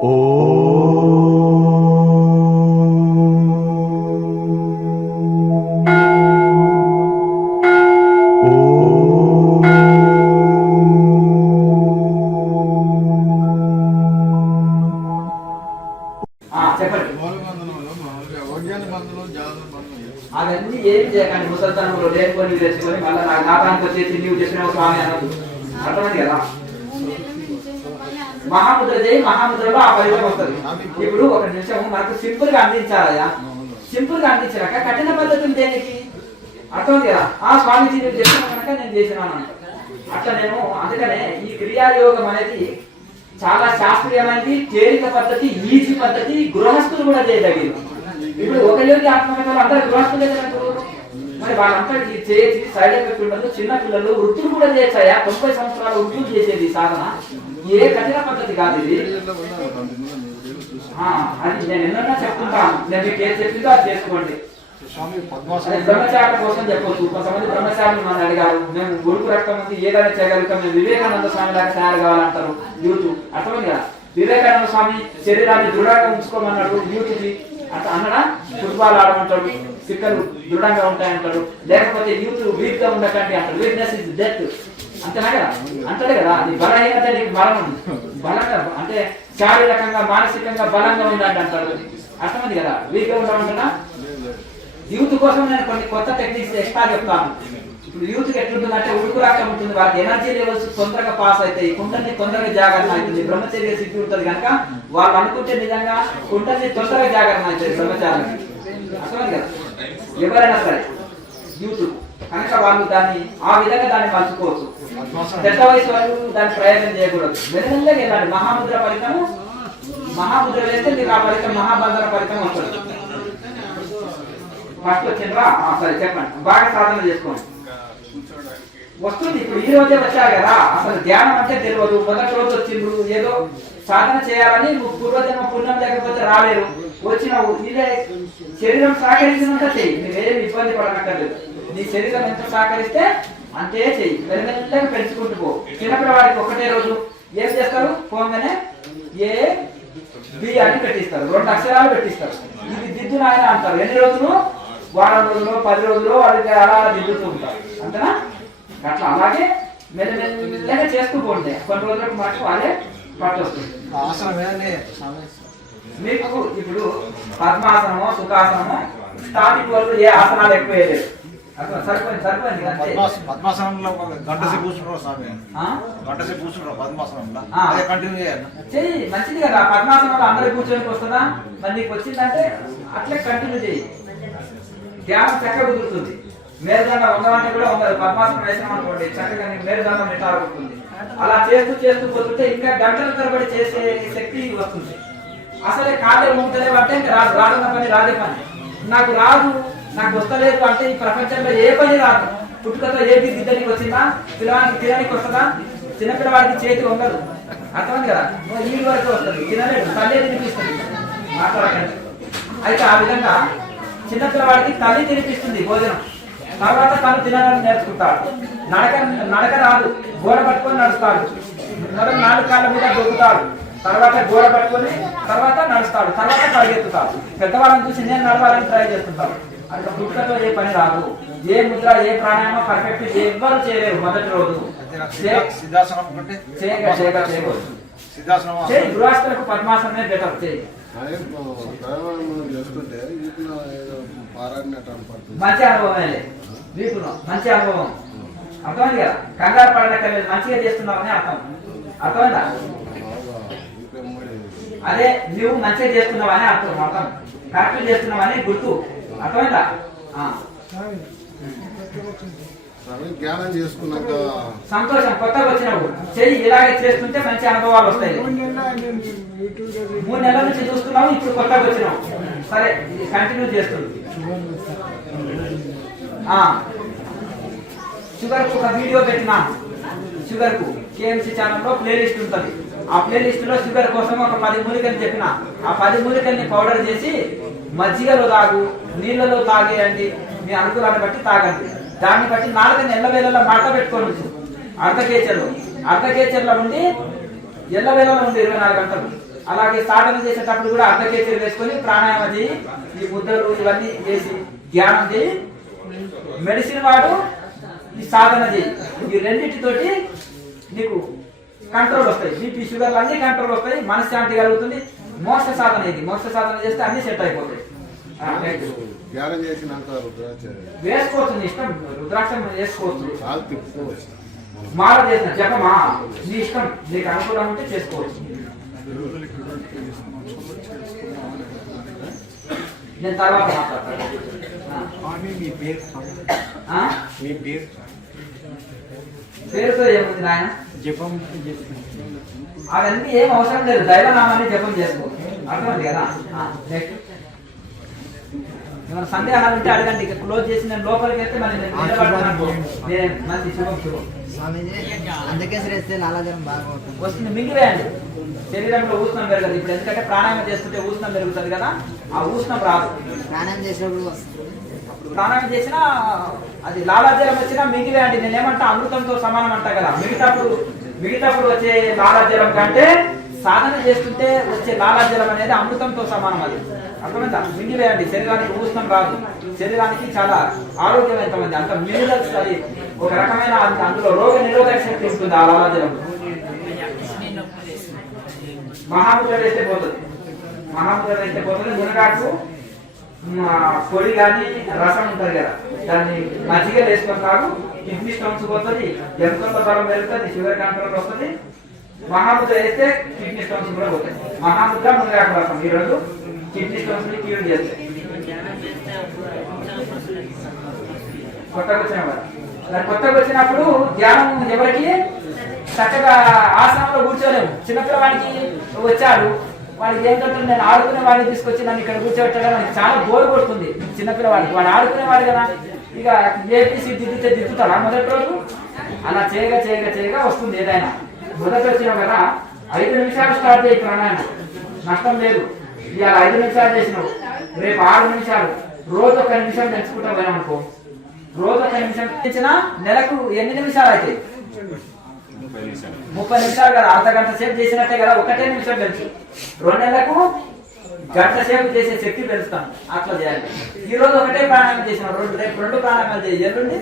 అవన్నీ ఏం చేయకండి. ముసల్తనంలో లేకపోయి తెచ్చుకొని మళ్ళీ నాకు నాటానికి వచ్చేసి నీవు చెప్పిన స్వామి అన్నది అర్థమైంది కదా. మహాముద్ర చేయి, మహాముద్రలో ఆ ఫలితం వస్తుంది. ఇప్పుడు ఒక నిమిషం మనకు సింపుల్ గా అందించాలయా. సింపుల్ గా అందించాక కఠిన పద్ధతులు దేనికి అర్థమైంది కదా. ఆ స్వామిజీ నువ్వు చెప్పిన కనుక నేను చేసినాను అంట. అట్లా నేను అందుకనే ఈ క్రియాయోగం అనేది చాలా శాస్త్రీయమైనది, తేలిక పద్ధతి, ఈజీ పద్ధతి, గృహస్థులు కూడా చేయదగింది. ఇప్పుడు ఒక యోగి ఆత్మకథలు అందరూ గృహస్థులు మరి వాళ్ళంతా చేసి సైడ్ ఎఫెక్ట్ ఉండదు. చిన్న పిల్లలు వృత్తులు కూడా చేయొచ్చాయా. 90 సంవత్సరాల వృత్తులు చేసేది సాధన ఏ కఠిన పద్ధతి కాదు ఇది. అది నేను ఎన్నన్నా చెప్తుంటాను. నేను మీకు ఏం చెప్పిందో అది చేసుకోండి. బ్రహ్మచారుల కోసం చెప్పొచ్చు. కొంతమంది బ్రహ్మచారులు నన్ను అడిగారు, మేము గురుకు రక్తం ఉంది ఏదైనా చేయగలుగుతాం, మేము వివేకానంద స్వామి లాగా తయారు కావాలంటారు యూత్. అర్థమైంది కదా. వివేకానంద స్వామి శరీరాన్ని దృఢంగా ఉంచుకోమన్నాడు యూత్కి. అట్లా అన్నడా ఫుట్బాల్ ఆడమంటాడు, పిక్కలు దృఢంగా ఉంటాయంటాడు. లేకపోతే యూత్ వీక్ గా ఉండకండి అంటాడు. వీక్నెస్ ఇస్ డెత్ అంతేనా కదా. అంటాడు కదా. అది బలహీనత నీకు బలం బలంగా అంటే శారీరకంగా మానసికంగా బలంగా ఉండండి అంటాడు. అర్థమైంది కదా. వీక్ గా ఉండమంటున్నా. యూత్ కోసం నేను కొన్ని కొత్త టెక్నిక్స్ ఎక్స్ట్రా చెప్తాను. ఇప్పుడు యూత్ ఎట్లుంటుందంటే ఉడుకు రాక ఉంటుంది. వాళ్ళకి ఎనర్జీ లెవెల్స్ తొందరగా పాస్ అవుతాయి, కుండల్ని తొందరగా జాగరణ అవుతుంది. బ్రహ్మచర్య స్థితి ఉంటుంది కనుక వాళ్ళు అనుకుంటే నిజంగా కుండల్ని తొందరగా జాగరణ అవుతుంది బ్రహ్మచారులకి. అర్థమైంది కదా. ఎవరైనా సరే యూత్ కనుక వాళ్ళు దాన్ని ఆ విధంగా దాన్ని మలుచుకోవచ్చు. పెద్ద వయసు వాళ్ళు దాన్ని ప్రయోజనం చేయకూడదు. మెల్లగా వెళ్ళాలి. మహాముద్ర ఫలితము, మహాముద్ర వేస్తే మీకు ఆ ఫలితం మహాబంధన ఫలితం వస్తుంది. ఫస్ట్ వచ్చిండ్రా సరే చెప్పండి. బాగా సాధన చేసుకోండి వస్తుంది. ఇప్పుడు ఈ రోజే వచ్చారు కదా. అసలు ధ్యానం అంటే తెలియదు. మొదటి రోజు వచ్చిండ్రు ఏదో సాధన చేయాలని పూర్వజన్మ పుణ్యం లేకపోతే రాలేరు. వచ్చిన ఇదే శరీరం సహకరించినంత చెయ్యి. నువ్వేమి ఇబ్బంది పడనక్కర్లేదు. నీ శరీరం ఎంత సహకరిస్తే అంతే చెయ్యి. మెల్లమెల్లగా పెంచుకుంటూ పో. చిన్నప్పుడు వాడికి ఒకటే రోజు ఏం చేస్తారు, పోగానే ఏ బి అని పెట్టిస్తారు. 2 అక్షరాలు పెట్టిస్తారు. ఇది దిద్దు నాయన అంటారు. ఎన్ని రోజులు, వారం రోజులు 10 రోజులు వాడికి అలా దిద్దుతూ ఉంటారు. అంతేనా. అట్లా అలాగే మెల్లమెల్లగా చేస్తూ పోండి. కొన్ని రోజులకు మాకు అదే పట్టు వస్తుంది. మీకు ఇప్పుడు పద్మాసనమో సుఖాసనమో స్టార్టింగ్ వరకు ఏ ఆసనాలు ఎక్కువ వేయలేదు. సరిపోయింది సరిపోయింది. పద్మాసనంలో గంట సేపు కూర్చుంటారు స్వామి. గంట సేపు కూర్చుంటారు పద్మాసనంలో. కంటిన్యూ చేయాలి. చెయ్యి మంచిది కదా. పద్మాసనంలో అందరూ కూర్చొని వస్తుందా. మరి నీకు వచ్చిందంటే అట్లే కంటిన్యూ చేయి. ధ్యానం చక్కగా కుదురుతుంది. మేరుదండ వంగవంటే కూడా ఉండదు. పద్మాసనం వేసినాం అనుకోండి చక్కగా నీకు మేరుదండం నిటారుతుంది. అలా చేస్తూ చేస్తూ పోతుంటే ఇంకా గంటల తరబడి చేసే శక్తి వస్తుంది. అసలే కాళ్ళే ఉంటలేవు అంటే ఇంకా రాదు. రాడున్న పని రాదే పని. నాకు రాదు, నాకు వస్తలేదు అంటే ఈ ప్రపంచంలో ఏ పని రాదు. పుట్టుకతో ఏ దిద్దనికి వచ్చిందా, పిల్లవానికి తినడానికి వస్తుందా. చిన్నపిల్లవాడికి చేతి ఉండదు. అర్థమైంది కదా. ఈ వరకు వస్తుంది, తినలేదు, తల్లి తినిపిస్తుంది. మాట్లాడకండి. అయితే ఆ విధంగా చిన్నపిల్లవాడికి తల్లి తినిపిస్తుంది భోజనం. తర్వాత తను తినడానికి నేర్చుకుంటాడు. నడక రాదు, గోడ పట్టుకొని నడుస్తాడు. 4 కాళ్ళ మీద దొక్కుతాడు. తర్వాత గోడ పట్టుకొని తర్వాత నడుస్తాడు. తర్వాత పరిగెత్తుతాడు. పెద్దవాళ్ళని చూసి నేను నడవాలని ట్రై చేస్తుంటాడు. అట్లా పుట్టుకతో ఏ పని రాదు. ఏ ముద్ర ఏ ప్రాణాయామం పర్ఫెక్ట్ ఎవ్వరు చేయలేరు మొదటి రోజు. గృహస్థులకు పద్మాసనమే బెటర్. చేయి మంచి అనుభవం. వీపును మంచి అనుభవం. అర్థమైంది కదా. కంగారు పడనక్కర్లేదు. మంచిగా చేస్తున్నావని అర్థం. అర్థమైందా. అదే నువ్వు మంచిగా చేస్తున్నావని అర్థం. అర్థం కరెక్ట్ చేస్తున్నావని గుర్తు. అర్థమైందా. జ్ఞానం చేసుకున్నాక సంతోషం. కొత్తగా వచ్చినప్పుడు చెయ్యి. ఇలాగే చేస్తుంటే మంచి అనుభవాలు వస్తాయి. 3 నెలల నుంచి చూస్తున్నావు, ఇప్పుడు కొత్తగా వచ్చినావు. సరే కంటిన్యూ చేస్తుంది. షుగర్ కు ఒక వీడియో పెట్టినా. షుగర్ కు కేఎంసీ ఛానల్లో ప్లేలిస్ట్ ఉంటుంది. ఆ ప్లేలిస్ట్ లో షుగర్ కోసం ఒక 10 మూలికలు చెప్పిన. ఆ 10 మూలికల్ని పౌడర్ చేసి మజ్జిగలో తాగు, నీళ్లలో తాగేయండి. మీ అనుకూలాన్ని బట్టి తాగండి. దాన్ని బట్టి 4 ఎల్లవేళలో మాట పెట్టుకోవచ్చు. అర్ధకేచర్లో ఉండి ఎల్లవేళలో ఉండి 24 గంటలు అలాగే సాధన చేసేటప్పుడు కూడా అర్ధకేసరి వేసుకొని ప్రాణాయామం చేయి, ఈ ముద్రలు ఇవన్నీ చేసి ధ్యానం చేయి. మెడిసిన్ వాడు, ఈ సాధన చేయి. ఈ రెండింటితోటి నీకు కంట్రోల్ వస్తాయి. బీపీ షుగర్లు అన్ని కంట్రోల్ వస్తాయి, మనశ్శాంతి కలుగుతుంది. మోక్ష సాధన ఇది. మోక్ష సాధన చేస్తే అన్ని సెట్ అయిపోతాయి. ధ్యానం చేసినాక రుద్రాక్ష వేసుకోవచ్చు, నీ ఇష్టం. రుద్రాక్ష వేసుకోవచ్చు, కాలు తిప్పుకోవచ్చు. మాల చేసిన జపమా నీ ఇష్టం, నీకు అనుకూలం ఉంటే చేసుకోవచ్చు. నేను తర్వాత మాట్లాడతాను. పేరుతో ఏముంది నాయన? జపం అవన్నీ ఏం అవసరం లేదు, దైవనామాన్ని జపం చేసుకో. అర్థమైంది కదా? నెక్స్ట్ ఏమైనా సందేహాలు ఉంటే అడగండి. ఇక క్లోజ్ చేసి నేను లోపలికి వెళ్తే మళ్ళీ నేను మంచి శుభం శుభం అందుకే శ్రేస్తే లాలాజలం బాగా అవుతుంది. వస్తుంది. మింగివేయండి. శరీరంలో ఊష్ణం పెరగదు ఇప్పుడు, ఎందుకంటే ప్రాణాయామం చేస్తుంటే ఊష్ణం పెరుగుతుంది కదా, ఆ ఊష్ణం రాదు. స్నానం చేసినప్పుడు వస్తుంది. ప్రాణాయామం చేసినా అది లాలాజలం వచ్చినా మింగివేయండి. నేను ఏమంటా, అమృతంతో సమానం అంటా కదా. మిగతాప్పుడు వచ్చే లాలాజలం కంటే సాధన చేస్తుంటే వచ్చే లాలాజలం అనేది అమృతంతో సమానం. అది అర్థమైందా? మింగివేయండి. శరీరానికి ఊష్ణం రాదు, శరీరానికి చాలా ఆరోగ్యవంతమైంది. అంత మినరల్స్, అది ఒక రకమైన అందులో రోగ నిరోధక శక్తి ఉంటుంది ఆ లాలాజలం. మహాముద్ర వేస్తే పోతుంది, మహాముద్ర వేస్తే పోతుంది. మునగాకు పొడి కానీ రసం ఉంటుంది కదా, దాన్ని మజ్జిగ వేసుకొని తాగు. కిడ్నీ స్టోన్స్ పోతుంది, ఎంతో బలం పెరుగుతుంది, షుగర్ కంట్రోల్ వస్తుంది. మహాముద్ర వేస్తే కిడ్నీ స్టోన్స్ కూడా పోతాయి. మహాముద్ర, మునగాకు రసం ఈ రెండు కిడ్నీ స్టోన్స్ ని క్యూర్ చేస్తాయి. కొత్తగా వచ్చిన వారు, కొత్తగా వచ్చినప్పుడు ధ్యానం ఎవరికి చక్కగా ఆసనంలో కూర్చోలేము. చిన్నపిల్లవాడికి వచ్చాడు, వాడికి ఏం కట్టాలి, నేను ఆడుకునే వాడిని తీసుకొచ్చి నన్ను ఇక్కడ కూర్చోబెట్టాడు, మనకి చాలా బోర్ కొడుతుంది. చిన్నపిల్లవాడికి వాడు ఆడుకునేవాడు కదా, ఇక ఏపీసీ దిద్దుతాడా మొదటి రోజు? అలా చేయగా వస్తుంది ఏదైనా. మొదట వచ్చినాం కదా, 5 నిమిషాలు స్టార్ట్ చేయి ప్రాణాయామం, నష్టం లేదు. ఇవాళ 5 నిమిషాలు చేసినావు, రేపు 6 నిమిషాలు, రోజు 1 నిమిషం పెంచుకుంటా పోయామనుకో. రోజు 1 నిమిషం పెంచినా నెలకు ఎన్ని నిమిషాలు అయితే? 30 నిమిషాలు కదా, అర్ధ గంట సేపు చేసినట్టే కదా. 1 నిమిషం పెంచు, 2 నెలలకు గంట సేపు చేసే శక్తి పెంచుతాం. అట్లా చేయాలి. ఈ రోజు ఒకటే ప్రాణాయామం చేసిన, రేపు 2 ప్రాణాయామాలు చేయాలి, ఎల్లుండి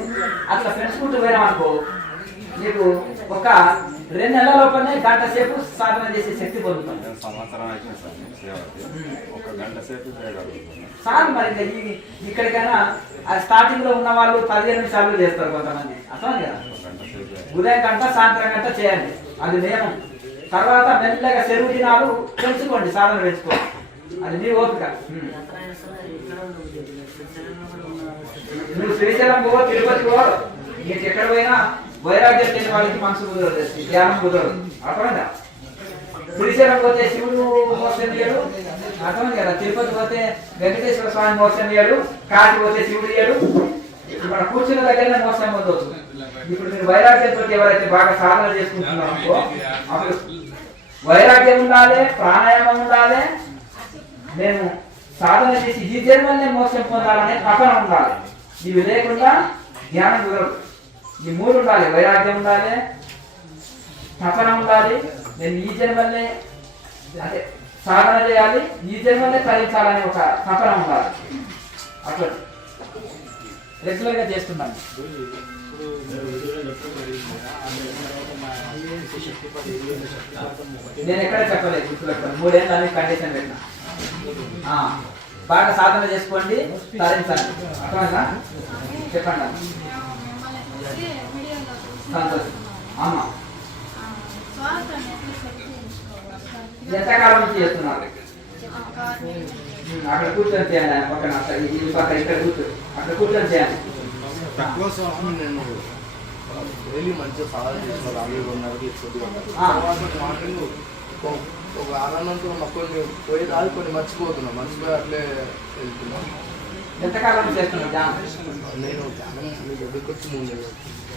అట్లా పెంచుకుంటూ పోయామనుకో, నీకు ఒక 2 నెలల లోపలనే గంట సేపు సాధన చేసే శక్తి పొందుతాం. చాలు మరి. ఇక్కడికైనా స్టార్టింగ్ లో ఉన్న వాళ్ళు 15 నిమిషాలు చేస్తారు కొంతమంది, అర్థం కదా. ఉదయం గంట, సాయంత్రం గంట చేయండి, అది నియమం. తర్వాత మెల్లగా చెరువు దినాలు పెంచుకోండి, సాధన పెంచుకోండి, అది నీ ఓపిక. నువ్వు శ్రీశైలం పో, తిరుపతి పో, నీకు ఎక్కడ పోయినా వైరాగ్యం లేని వాళ్ళకి మనసు కుదరదు, ధ్యానం కుదరదు. అర్థమైందా? శ్రీశైలం పోతే శివుడు మోక్షం ఇయ్యడు, అర్థమైంది కదా. తిరుపతి పోతే వెంకటేశ్వర స్వామి మోక్షం ఇయ్యడు, కాశీ పోతే శివుడు ఇయ్యడు. మన కూర్చున్న దగ్గరనే మోక్షం పొందవచ్చు. ఇప్పుడు మీరు వైరాగ్యంతో ఎవరైతే బాగా సాధన చేసుకుంటున్నారో, అప్పుడు వైరాగ్యం ఉండాలి, ప్రాణాయామం ఉండాలి, నేను సాధన చేసి ఈ జన్మల్ని మోక్షం పొందాలనే తపన ఉండాలి. ఇవి లేకుండా ధ్యానం కుదరదు. ఈ 3 ఉండాలి, వైరాగ్యం ఉండాలి, తపన ఉండాలి, నేను ఈ జన్మల్ని అంటే సాధన చేయాలి, ఈ జన్మల్ని ఫలించాలనే ఒక తపన ఉండాలి. అట్లా రెగ్యులర్ గా చేస్తున్నాను. నేను ఎక్కడ చెప్పలేదు, గుర్తుపెట్టుకోండి. 3 ఏళ్ళు అని కండిషన్ పెట్టిన. బాగా సాధన చేసుకోండి, తరించండి. అర్థమైందా? చెప్పండి. సంతోషం. అమ్మా, ఎంతకాలం నుంచి చేస్తున్నారు? అక్కడ కూర్చొని చేయండి, ఆయన పక్కన, ఈ పక్కన ఇక్కడ కూర్చొని, అక్కడ కూర్చొని చేయండి. తక్కువ సమయం నేను డైలీ మంచిగా సాధన చేసుకోవాలి. మార్నింగ్ ఒక ఆనందంతో కొన్ని పోయి రాదు, కొన్ని మర్చిపోతున్నాం, మర్చిపోయి అట్లే వెళ్తున్నాం. ఎంతకాలం చేస్తున్నారు ధ్యానం? నేను ధ్యానం మీకు ఎక్కడికి వచ్చి 3 నెలలు.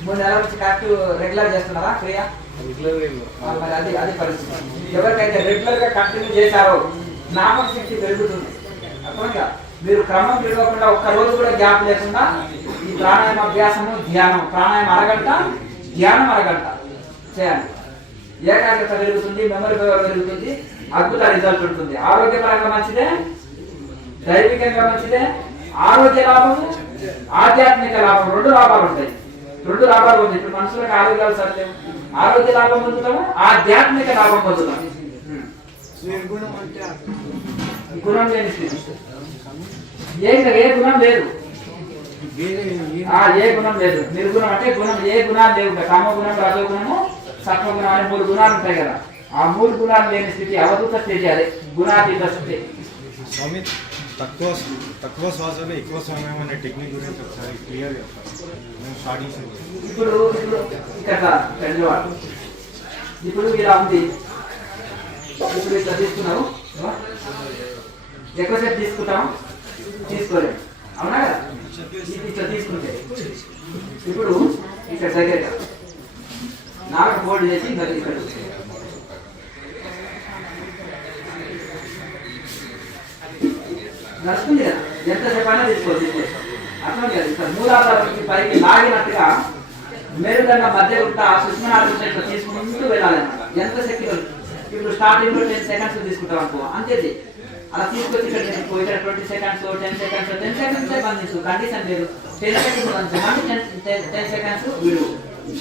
3 నెలల నుంచి కరెక్ట్ రెగ్యులర్ చేస్తున్నారా క్రియ? రెగ్యులర్ మరి అది పరిస్థితి. ఎవరికైతే రెగ్యులర్ గా కంటిన్యూ చేశారో జ్ఞాపక శక్తి పెరుగుతుంది. అర్థమైందా? మీరు క్రమం విడవకుండా ఒక్క రోజు కూడా గ్యాప్ లేకుండా ఈ ప్రాణాయామ అభ్యాసము, ధ్యానం, ప్రాణాయామం అరగంట, ధ్యానం అరగంట చేయాలి. ఏకాగ్రత పెరుగుతుంది, మెమరీ పవర్ పెరుగుతుంది, అద్భుత రిజల్ట్ ఉంటుంది. ఆరోగ్యపరంగా మంచిదే, దైవికంగా మంచిదే. ఆరోగ్య లాభము, ఆధ్యాత్మిక లాభం, 2 లాభాలు ఉంటాయి. 2 లాభాలు ఉంటాయి. ఇప్పుడు మనుషులకు ఆరోగ్యాలు సత్యం, ఆరోగ్య లాభం పొందుతాము, ఆధ్యాత్మిక లాభం పొందుతాము. గుణం లేని స్థితి, ఏ గుణం లేదు. ఏ గుణం లేదు. నిర్గుణం అంటే గుణం, ఏ గుణాలు లేవు. కామ గుణం, రజోగుణము, సత్వగుణం అనే 3 గుణాలు ఉంటాయి కదా. ఆ 3 గుణాలు లేని స్థితి అవధూత స్థితి, అదే గుణాతీత స్థితి. స్వామి తక్కువ శ్వాసలో ఎక్కువ సమయం అనే టెక్నిక్ గురించి ఒకసారి క్లియర్ చెప్తాను. నేను స్టార్టింగ్ ఇప్పుడు ఇక్కడ ఇప్పుడు ఇలా ఉంది. ఇప్పుడు ఇట్లా తీసుకున్నావు, ఎక్కువసేపు తీసుకుంటాం, తీసుకోలేము, అవునా కదా. ఇట్లా తీసుకుంటే ఇప్పుడు ఇక్కడ దగ్గరగా 4 బోర్డు చేసి ఇక్కడ నడుస్తుంది కదా, ఎంతసేపు అయినా తీసుకోవచ్చు. అర్థం కాదు. ఇక్కడ మూలాధారానికి పైకి లాగినట్టుగా మెరుగన్న మధ్య ఉంటా సుష్మనాథం ఇట్లా తీసుకుంటూ వెళ్ళాలన్నమాట. ఎంత శక్తి. ఇప్పుడు స్టార్టింగ్ లో 10 సెకండ్స్ తీసుకుంటాం అనుకో, అంతే. అలా తీసుకొచ్చి ఇక్కడ 20 సెకండ్స్, 10 సెకండ్స్, 10 సెకండ్స్ బంధించు. కండిషన్ లేదు. 10 సెకండ్స్ బంధించు, 10 సెకండ్స్ విడువు.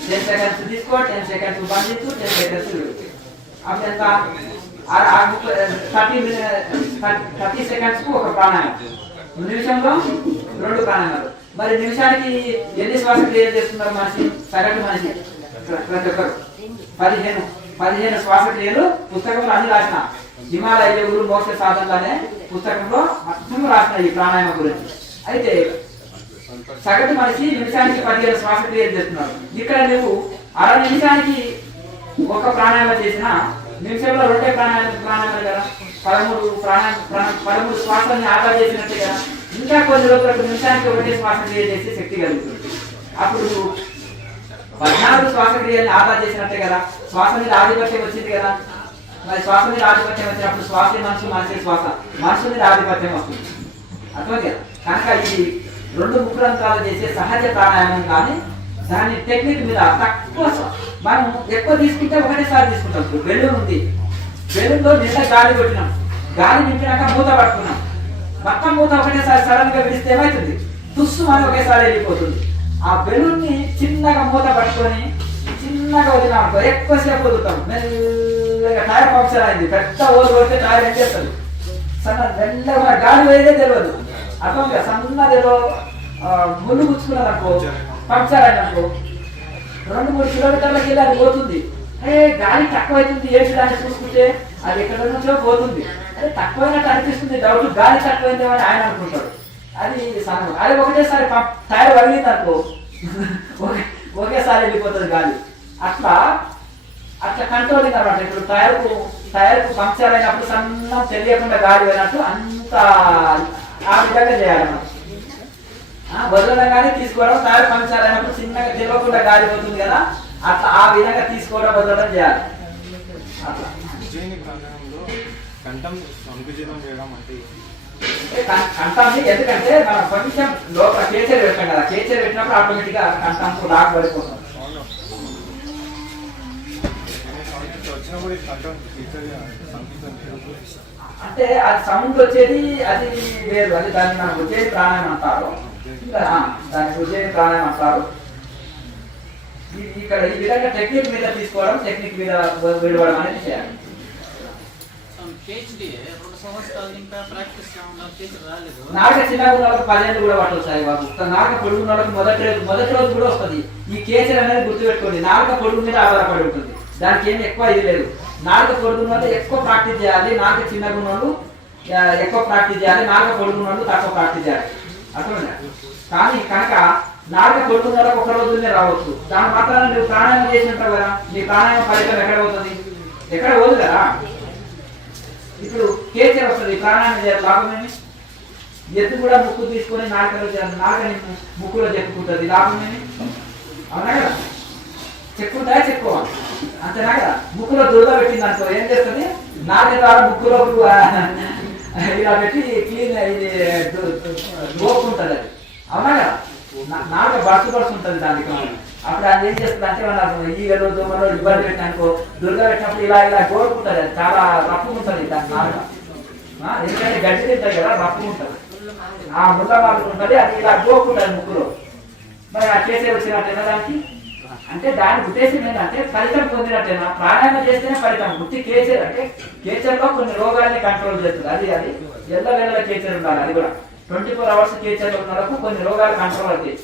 10 సెకండ్స్ తీసుకో, 10 సెకండ్స్ బంధించు, 10 సెకండ్స్ విడువు. అప్పుడు ఎంత 30 సెకండ్స్ కు ఒక ప్రాణాయామం, నిమిషంలో 2 ప్రాణాయామాలు. మరి నిమిషానికి ఎన్ని శ్వాస క్రియ చేస్తున్నారు మనిషి, సగటు మనిషి ప్రతి ఒక్కరు? 15 శ్వాస క్రియలు పుస్తకంలో అన్ని రాసిన. హిమాలయ యోగులు మోక్ష సాధనలు అనే పుస్తకంలో మొత్తం రాసిన ఈ ప్రాణాయామం గురించి. అయితే సగటు మనిషి నిమిషానికి 15 శ్వాస క్రియలు చేస్తున్నారు. ఇక్కడ నువ్వు అర నిమిషానికి ఒక ప్రాణాయామం చేసినా నిమిషంలో 2 ప్రాణాయామాలు కదా. 13 శ్వాసాన్ని ఆదా చేసినట్టే కదా. ఇంకా కొన్ని రోజులకు నిమిషానికి 1 శ్వాస క్రియ చేసే శక్తి కలుగుతుంది. అప్పుడు 14 శ్వాసక్రియల్ని ఆదా చేసినట్టే కదా. శ్వాస మీద ఆధిపత్యం వచ్చింది కదా. మరి శ్వాస మీద ఆధిపత్యం వచ్చినప్పుడు శ్వాస మనసు, మనసే శ్వాస, మనసు మీద ఆధిపత్యం వస్తుంది. అర్థం కదా. కనుక ఇది 2 ముఖరంధ్రాలు చేసే సహజ ప్రాణాయామం. కానీ దాని టెక్నిక్ మీద తక్కువ, మనం ఎక్కువ తీసుకుంటే ఒకటేసారి తీసుకుంటాం. బెలూన్ ఉంది, బెలూన్లో నిండా గాలి కొట్టినాం, గాలి నింపినాక మూత పట్టుకున్నాం. మొత్తం మూత ఒకటేసారి సడన్ గా విడిస్తే ఏమవుతుంది? తుస్సు అని ఒకేసారి వెళ్ళిపోతుంది. ఆ బెలూన్ ని చిన్నగా మూత పట్టుకొని చిన్నగా వదిలినామనుకో, ఎక్కువసేపు వదులుతాం. మెల్లగా టైర్ పంక్చర్ అయింది, పెద్ద ఓరు కొడితే టైర్ ఏం చేస్తుంది? సన్న మెల్లగా గాలి వేయదే తెలియదు. అర్థం కదా. సన్నదేదో ముళ్ళు గుచ్చుకున్నది అనుకో, పంక్చర్ అయిననుకో, 2-3 కిలోమీటర్లకి వెళ్ళి అది పోతుంది. గాలి తక్కువ అవుతుంది, ఏంటి దాన్ని చూసుకుంటే అది ఎక్కడ నుంచో పోతుంది. అదే తక్కువైనట్టు అనిపిస్తుంది, డౌట్ గాలి తక్కువైంది అని ఆయన అనుకుంటాడు. అది సన్న, అది ఒకటేసారి టైర్ వరిగింది అనుకో, ఒకేసారి వెళ్ళిపోతుంది గాలి. అట్లా కంట్రోలింగ్ అనమాట. ఇప్పుడు టైర్కు పంక్చర్ అయినప్పుడు సన్నం తెలియకుండా గాలి పోయినట్టు అంత ఆ విధంగా చేయాలన్నమాట. వదలగానే తీసుకోవడం, టైర్ పంక్చర్ అయినప్పుడు చిన్నగా తెలియకుండా గాలి పోతుంది కదా, అట్లా ఆ విధంగా తీసుకోవడం, వదలడం చేయాలి. అట్లా కంఠం సంకుచితం చేయడం అంటే కంఠాన్ని, ఎందుకంటే మనం కొంచెం లోపల కేచర్ పెట్టాం కదా, కేచర్ పెట్టినప్పుడు ఆటోమేటిక్ గా కంఠంకు లాక్ పడిపోతాం. అంటే అది సౌండ్ వచ్చేది అది వేరు, అది దాన్ని మనం వచ్చేది ప్రాణాయామం అంటారు. దానికి వచ్చేది ప్రాణాయామం అంటారు. ఇక్కడ ఈ విధంగా టెక్నిక్ మీద తీసుకోవడం, టెక్నిక్ మీద విడవడం అనేది చేయాలి. నాగ చిన్నగా ఉన్న వాళ్ళకి 10 ఏళ్ళు కూడా పట్టవచ్చు సాయి బాబు. నాగ పొడుగు ఉన్న వాళ్ళకి మొదటి రోజు కూడా వస్తుంది. ఈ కేచర్ అనేది గుర్తుపెట్టుకోండి. నాగ పొడుగు మీద ఆధారపడి ఉంటుంది, దానికి ఏమి ఎక్కువ ఇది లేదు. నాగ పొడుగు ఉన్న వాళ్ళు ఎక్కువ ప్రాక్టీస్ చేయాలి, నాగ చిన్నగా ఉన్న వాళ్ళు ఎక్కువ ప్రాక్టీస్ చేయాలి, నాగ పొడుగు ఉన్న వాళ్ళు తక్కువ ప్రాక్టీస్ చేయాలి. అర్థమైందా? కానీ కనుక నాగ పొడుగు ఉన్న వాళ్ళకి ఒక రోజునే రావచ్చు. దాని మాత్రాన నువ్వు ప్రాణాయామం చేసి ఉంటావు కదా, నీ ప్రాణాయామ ఫలితం ఎక్కడ పోతుంది? ఎక్కడ పోదు కదా. ఇప్పుడు కేచర్ వస్తుంది, ప్రాణాయామం చేయాలి, లాభమేమి? ఎద్దు కూడా ముక్కు తీసుకొని నాగని ముక్కులో చెప్పుకుంటుంది, లాభమేమి? అవునా కదా. చెప్పుకుంటాయా? చెప్పుకోవాలి, అంతేనా కదా. ముక్కులో దురద పెట్టింది అనుకో, ఏం చేస్తుంది? నాగ ద్వారా ముక్కులో ఇలా పెట్టి క్లీన్ ఇది గోపుకుంటుంది అది, అవునా కదా. నాగ బడుసు ఉంటుంది దానికి. అప్పుడు అది ఏం చేస్తుంది అంటే మన ఈగలు దోమలు ఇబ్బంది పెట్టిననుకో దుర్గ పెట్టినప్పుడు ఇలా ఇలా కోరుకుంటుంది, అది చాలా రఫ్గా ఉంటుంది దాని నాలుగు. ఎందుకంటే గడ్డి తింటాయి కదా, రఫ్గా ఉంటుంది, ఆ ముళ్ళ వాళ్ళు ఉంటుంది, అది ఇలా గోకుంటుంది ముక్కులో. మరి ఆ చేసే వచ్చినట్టేనా దానికి? అంటే దాని ఉద్దేశం ఏంటంటే ఫలితం పొందినట్టేనా? ప్రాణాయామం చేస్తేనే ఫలితం. గుర్తి కేచర్ అంటే కేచర్లో కొన్ని రోగాల్ని కంట్రోల్ చేస్తుంది. అది ఎల్ల వేళ కేచర్ ఉండాలి. అది కూడా 24 hours కేచర్లో ఉన్న వాళ్ళకు కొన్ని రోగాలు కంట్రోల్ అవుతాయి.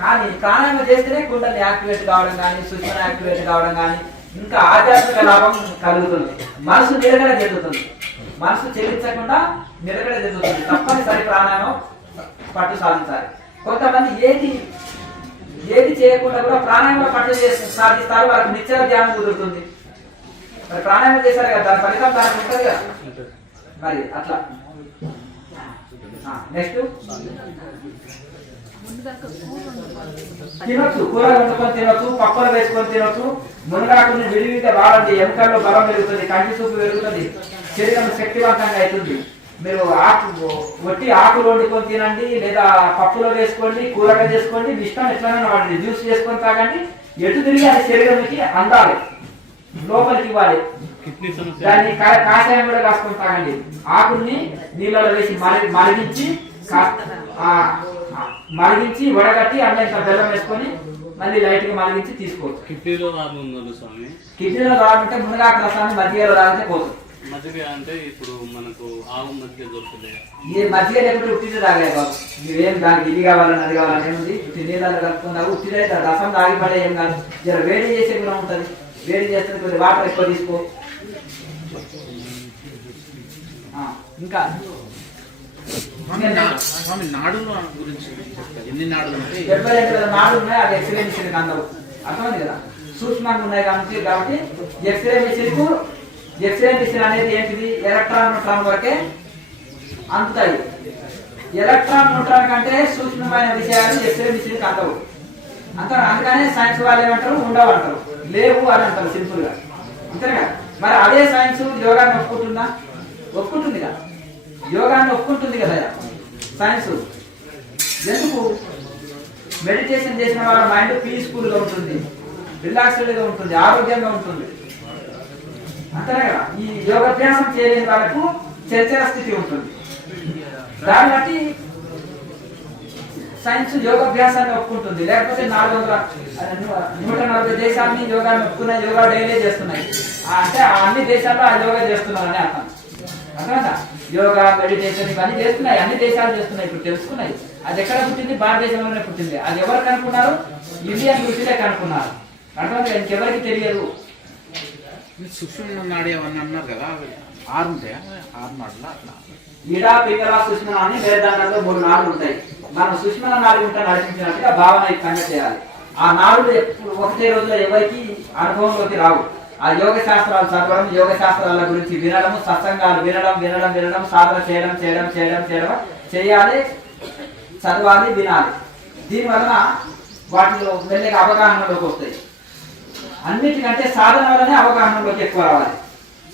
కానీ ప్రాణాయామం చేస్తేనే కుండలి యాక్టివేట్ కావడం కానీ, సూక్ష్మ యాక్టివేట్ కావడం కానీ, ఇంకా ఆధ్యాత్మిక లాభం కలుగుతుంది. మనసు నిలకడ చెందుతుంది, మనసు చెల్లించకుండా నిలకడ చెందుతుంది. తప్పనిసరి ప్రాణాయామం పట్టు సాధించాలి. కొంతమంది ఏది చేయకుండా కూడా ప్రాణాయామం పట్టు సాధిస్తారు, వాళ్ళకి నిత్య ధ్యానం కుదురుతుంది. మరి ప్రాణాయామం చేశారు కదా, దాని ఫలితం దానికి ఉంటుంది కదా. మరి అట్లా నెక్స్ట్ తినొచ్చు, కూరలు వండుకొని తినొచ్చు, పప్పులు వేసుకొని తినొచ్చు. మునగాకుని విడివిగా వాడండి, ఎముకల్లో బలం పెరుగుతుంది, కంటి చూపు పెరుగుతుంది, శరీరం శక్తివంతంగా అవుతుంది. మీరు వట్టి ఆకులు వండుకొని తినండి, లేదా పప్పులో వేసుకోండి, కూరగా చేసుకోండి, ఇష్టం ఎట్లైనా వాడండి. జ్యూస్ చేసుకొని తాగండి. ఎటు తిరిగి అది శరీరానికి అందాలి, లోపలికి ఇవ్వాలి. దాన్ని కాషాయం కూడా కాసుకొని తాగండి. ఆకుల్ని నీళ్ళలో వేసి మరిగించి వడగట్టి అన్న ఇంత బెల్లం వేసుకొని మళ్ళీ లైట్ గా మరిగించి తీసుకోవచ్చు. కిడ్నీలో రానున్నారు స్వామి. కిడ్నీలో రావాలంటే మునగాకు రసాన్ని మజ్జిగలో తాగితే పోతుంది. మజ్జిగ అంటే ఇప్పుడు మనకు ఆవు మజ్జిగ దొరుకుతుంది. ఈ మజ్జిగ లేకపోతే ఉట్టిదే తాగే బాబు. నువ్వేం దానికి ఇది కావాలని అది కావాలని ఏముంది, నీళ్ళలో కలుపుకున్నావు ఉట్టిదే రసం తాగిపడే ఏం కాదు. జర వేడి చేసే గుణం ఉంటుంది, వేడి చేస్తే కొద్దిగా వాటర్ ఎక్కువ తీసుకో. ఇంకా నాడుల గురించి ఎన్ని నాడులు ఉంటాయి? 72 నాడులు ఉన్నాయి. అది ఎక్స్రే మిషన్ అందవు, అర్థమైంది కదా. సూక్ష్మంగా ఉన్నాయి కాబట్టి ఎక్స్రే మిషన్ అనేది ఏంటిది, ఎలక్ట్రాన్ న్యూట్రాన్ వరకే అందుతాయి. ఎలక్ట్రాన్ న్యూట్రాన్ కంటే సూక్ష్మమైన విషయాలు ఎక్స్రే మిషన్ అందవు అంటారు. అందుకనే సైన్స్ వాళ్ళు ఏమంటారు, ఉండవు అంటారు, లేవు అని అంటారు సింపుల్ గా, అంతేగా. మరి అదే సైన్స్ యోగాన్ని ఒప్పుకుంటుందా? ఒప్పుకుంటుంది కదా, యోగాన్ని ఒప్పుకుంటుంది కదా సైన్స్. ఎందుకు? మెడిటేషన్ చేసిన వాళ్ళ మైండ్ పీస్ఫుల్ గా ఉంటుంది, రిలాక్స్డ్ గా ఉంటుంది, ఆరోగ్యంగా ఉంటుంది, అంతేనా కదా. ఈ యోగాభ్యాసం చేయలేని వాళ్ళకు చర్చల స్థితి ఉంటుంది. దాన్ని బట్టి సైన్స్ యోగాభ్యాసాన్ని ఒప్పుకుంటుంది. లేకపోతే 140 దేశాలని యోగాన్ని ఒప్పుకున్నాయి, యోగా డైలీ చేస్తున్నాయి అంటే అన్ని దేశాల్లో ఆ యోగా చేస్తున్నారని అర్థం, అర్థమైందా. యోగా మెడిటేషన్ ఇవన్నీ చేస్తున్నాయి, అన్ని దేశాలు చేస్తున్నాయి. ఇప్పుడు తెలుసుకున్నాయి. అది ఎక్కడ పుట్టింది? భారతదేశంలోనే పుట్టింది. అది ఎవరు కనుక్కున్నారు? ఇండియన్ ఋషులే కనుక్కున్నారు, అర్థమైంది. ఇంకెవరికి తెలియదు. సూక్ష్మ నాడి అవన్నీ అన్నారు కదా, 6 ఉంటాయా? 6 నాడులా అట్లా? ఈడా పింగళ సుష్మ అని వేదాంతంలో 3 నాడులు ఉంటాయి. మనం సుష్మ నాడి ఉంటే నడిపించినట్టుగా భావన యుక్తంగా చేయాలి. ఆ నాడులు ఒకటే రోజులో ఎవరికి అనుభవంలోకి రావు. ఆ యోగ శాస్త్రాలు చదవడం, యోగ శాస్త్రాల గురించి వినడం, సత్సంగాలు వినడం, సాధన చేయడం చేయాలి, చదవాలి, వినాలి. దీనివలన వాటిలో మెల్లగా అవగాహనలోకి వస్తాయి. అన్నిటికంటే సాధన వల్లనే అవగాహనలోకి ఎక్కువ రావాలి.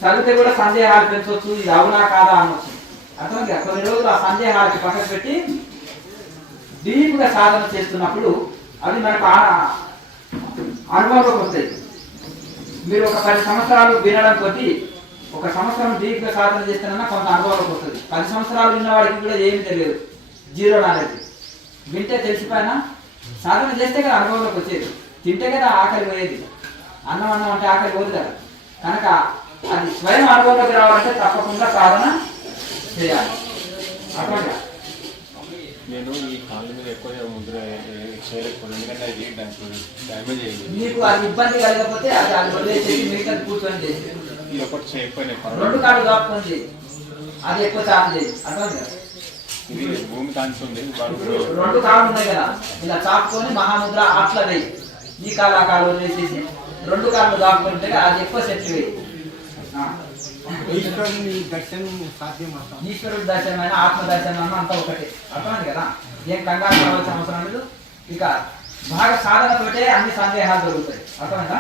చదివితే కూడా సందేహాలు పెంచవచ్చు, ఇది అవునా కాదా అనవచ్చు, అర్థమైంది. కొన్ని రోజులు ఆ సందేహాలకి పక్కన పెట్టి డీప్గా సాధన చేస్తున్నప్పుడు అవి మనకు అనుభవంలోకి వస్తాయి. మీరు ఒక 10 సంవత్సరాలు వినడం కొద్దీ, ఒక సంవత్సరం డీప్గా సాధన చేస్తున్నా కొంత అనుభవంలోకి వస్తుంది. 10 సంవత్సరాలు విన్న వాడికి కూడా ఏమీ తెలియదు, జీరో నాలెడ్జ్. వింటే తెలిసిపోయినా సాధన చేస్తే కదా అనుభవంలోకి వచ్చేది. తింటే కదా ఆకలి పోయేది. అన్నం అంటే ఆకలి పోదు కదా. కనుక అది స్వయం అనుభవంలోకి రావాలంటే తప్పకుండా సాధన చేయాలి, అర్థంగా. నేను ఈ కాళ్ళ మీద ఎక్కువ ముద్ర చేయలేకపోతే, ఎందుకంటే అది డ్యామేజ్ అయ్యింది. మీకు అది ఇబ్బంది కలగకపోతే అది వదిలేసేసి మిగతా కూర్చొని చేసి ఈ ఒకటి చేయకపోయినా 2 కాళ్ళు దాపుకొని చేసి అది ఎక్కువ చాప చేసి, అర్థమైంది కదా. ఇది భూమి కాంచుంది. 2 కాళ్ళు ఉన్నాయి కదా, ఇలా చాపుకొని మహాముద్ర అట్లా వేయి. ఈ కాలు ఆ కాలు వదిలేసేసి 2 కాళ్ళు దాపుకుంటే అది ఎక్కువ సెట్ వేయి. ఈశ్వరుడు దర్శనమైన ఆత్మ దర్శనం అంతా ఒకటే, అర్థమైంది కదా. ఏం కంగారు పడవలసిన అవసరం లేదు. ఇక బాగా సాధనతోటే అన్ని సందేహాలు దొరుకుతాయి, అర్థమైందా.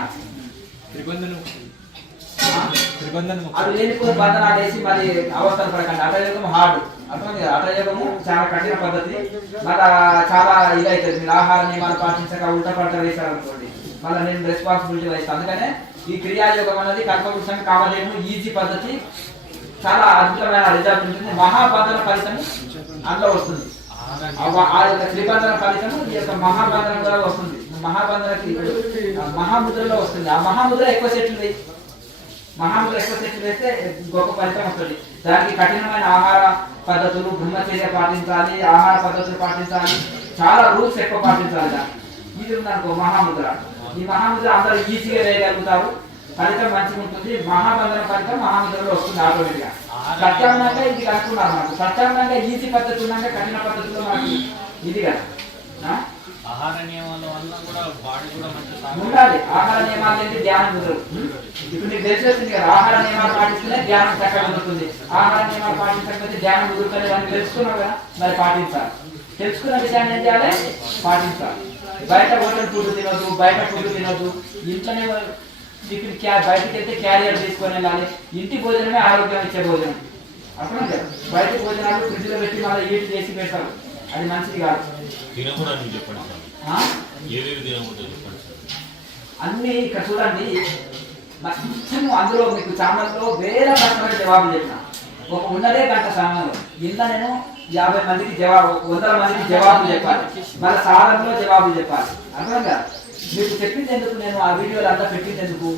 అది లేనిపోతే బంధనాలు వేసి మరి అవస్థలు పడకండి. హఠయోగం హార్డ్ అర్థమైంది కదా. హఠయోగము చాలా కఠిన పద్ధతి, మళ్ళా చాలా ఇదైతుంది. మీరు ఆహార నియమాలు పాటించక ఉల్టా పల్టా వేశారనుకోండి, మళ్ళీ నేను రెస్పాన్సిబిలిటీ వహిస్తాను. అందుకనే ఈ క్రియాయోగం అనేది కల్పవృక్షం కావలేము ఈజీ పద్ధతి, చాలా అద్భుతమైన రిజల్ట్ ఉంటుంది. మహాబంధన ఫలితం అందులో వస్తుంది. ఆ యొక్క త్రిబంధన ఫలితం ఈ యొక్క మహాబంధనం కూడా వస్తుంది. మహాబంధనకి మహాముద్రలో వస్తుంది. ఆ మహాముద్ర ఎక్కువ సెట్లు వేస్తే గొప్ప ఫలితం వస్తుంది. దానికి కఠినమైన ఆహార పద్ధతులు, బ్రహ్మచర్య పాటించాలి, ఆహార పద్ధతులు పాటించాలి, చాలా రూల్స్ ఎక్కువ పాటించాలి. దానికి ఇది ఉందనుకో మహాముద్ర. ఈ మహాముద్ర అందరూ ఈజీగా వేయగలుగుతారు, ఫలితం మంచిగా ఉంటుంది. మహాబంధన ఫలితం మహాముద్రలో వస్తుంది ఆటోమేటిక్ గా. సత్యానంగా ఇది అనుకున్నారు మనకు. సత్యానంగా ఈజీ పద్ధతి ఉన్నాక కఠిన పద్ధతిలో మనకి ఇది కదా. ఆహార నియమాల వల్ల కూడా బాడీ కూడా మంచి ఉండాలి. ఆహార నియమాలు ఏంటి? ధ్యానం కుదరదు. ఇప్పుడు నీకు తెలిసి కదా, ఆహార నియమాలు పాటిస్తేనే ధ్యానం చక్కగా కుదురుతుంది. ఆహార నియమాలు పాటించకపోతే ధ్యానం కుదురుతుంది. దాన్ని తెలుసుకున్నావు కదా, మరి పాటించాలి. తెలుసుకున్న విషయాన్ని ఏం చేయాలి? పాటించాలి. బయట హోటల్ ఫుడ్ తినొద్దు, బయట ఫుడ్ తినొద్దు. ఇంట్లోనే టిఫిన్ బయటకి వెళ్తే క్యారియర్ తీసుకొని వెళ్ళాలి. ఇంటి భోజనమే ఆరోగ్యం ఇచ్చే భోజనం. అర్థం కదా. బయట భోజనాలు ఫ్రిడ్జ్ లో పెట్టి మళ్ళీ హీట్ చేసి పెడతారు, అది మంచిది కాదు. అన్ని ఇక్కడ చూడండి, అందులో మీకు ఛానల్లో వేరే కష్టమైన జవాబులు చెప్పిన. ఒక ఉన్నదే గంట సమయంలో ఇంట్లో నేను 50 మందికి జవాబు, 100 మందికి జవాబులు చెప్పాలి, మళ్ళీ సాధనలో జవాబులు చెప్పాలి. అర్థం కదా. మీకు చెప్పింది ఎందుకు, నేను ఆ వీడియోలు అంతా పెట్టింది ఎందుకు?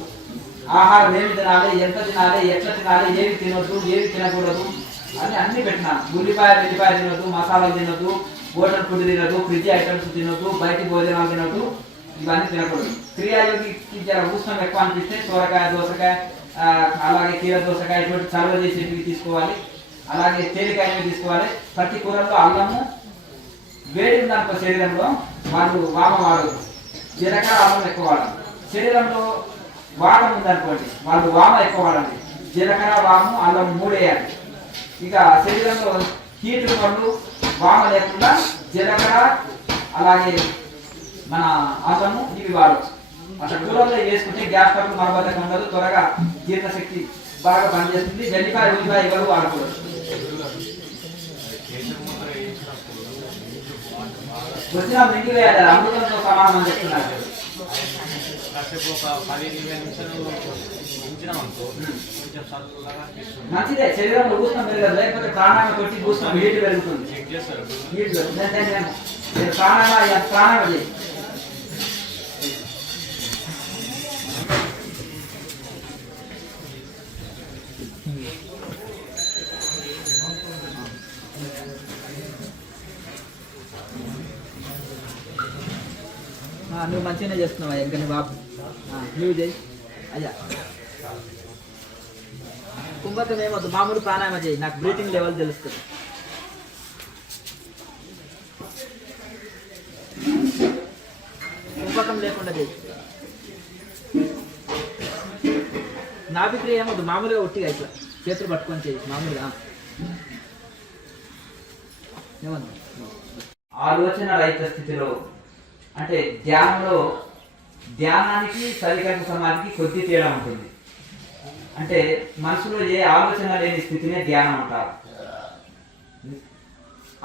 ఆహారం ఏమి తినాలి, ఎంత తినాలి, ఎట్లా తినాలి, ఏవి తినొద్దు, ఏవి తినకూడదు అని అన్ని పెట్టినాను. వెల్లిపాయ తినొద్దు, మసాలాలు తినొద్దు, హోటల్ ఫుడ్ తినొద్దు, ఫ్రిడ్జ్ ఐటమ్స్ తినొద్దు, బయటి భోజనాలు తినొద్దు, ఇవన్నీ తినకూడదు. క్రియాయోగికి జర ఉష్ణం ఎక్కువ అనిపిస్తే సోరకాయ, దోసకాయ, అలాగే కీర దోసకాయ ఇటువంటి చలవ చేసేటివి తీసుకోవాలి. అలాగే తేలికాయవి తీసుకోవాలి. ప్రతి కూరల్లో అల్లము వేడి ఉందనుకో శరీరంలో వాళ్ళు వామ వాడదు, జీలకర్ర అల్లం ఎక్కువ వాడాలి. శరీరంలో వాతం ఉందనుకోండి, వాళ్ళు వామ ఎక్కువ వాడాలి. జీలకర్ర, వాము, అల్లం 3 వేయాలి. ఇక శరీరంలో హీట్ పళ్ళు వామ లేకుండా జీలకర్ర అలాగే మన అల్లము ఇవి వాడవచ్చు. అట్లా కూరల్లో వేసుకుంటే గ్యాస్ ట్రబుల్ మరబద్ధకం ఉండదు, త్వరగా జీర్ణశక్తి బాగా పనిచేస్తుంది. వెల్లిపాయ, ఉల్లిపాయ ఇవన్నీ వాడకూడదు. వచ్చిన మింగి వేయాలి, అమృతంతో సమానం అని చెప్తున్నారు. కాసేపు ఒక 10-20 నిమిషాలు ఉంచినామనుకో కొంచెం చల్లగా మంచిదే. శరీరంలో ఉష్ణం పెరగదు, లేకపోతే ప్రాణాన్ని కొట్టి ఉష్ణం హీట్ పెరుగుతుంది. చెక్ చేస్తారు. ప్రాణాయామం చేయి. నువ్వు మంచిగానే చేస్తున్నావా ఇంకా నీ బాబు, నువ్వు చేయి అయ్యా. కుంభకం ఏమవుతుంది, మామూలు ప్రాణాయామం చేయి, నాకు బ్రీతింగ్ లెవెల్ తెలుస్తుంది. కుంభకం లేకుండా చేయి. నాభిక్రియ ఏమవుతుంది, మామూలుగా ఒట్టిగా ఇట్లా చేతులు పట్టుకొని చేయి మామూలుగా. ఏమన్నా ఆలోచన రహిత స్థితిలో అంటే ధ్యానంలో, ధ్యానానికి సరికల్ప సమాధికి కొద్ది తేడా ఉంటుంది. అంటే మనసులో ఏ ఆలోచన లేని స్థితినే ధ్యానం అంటారు.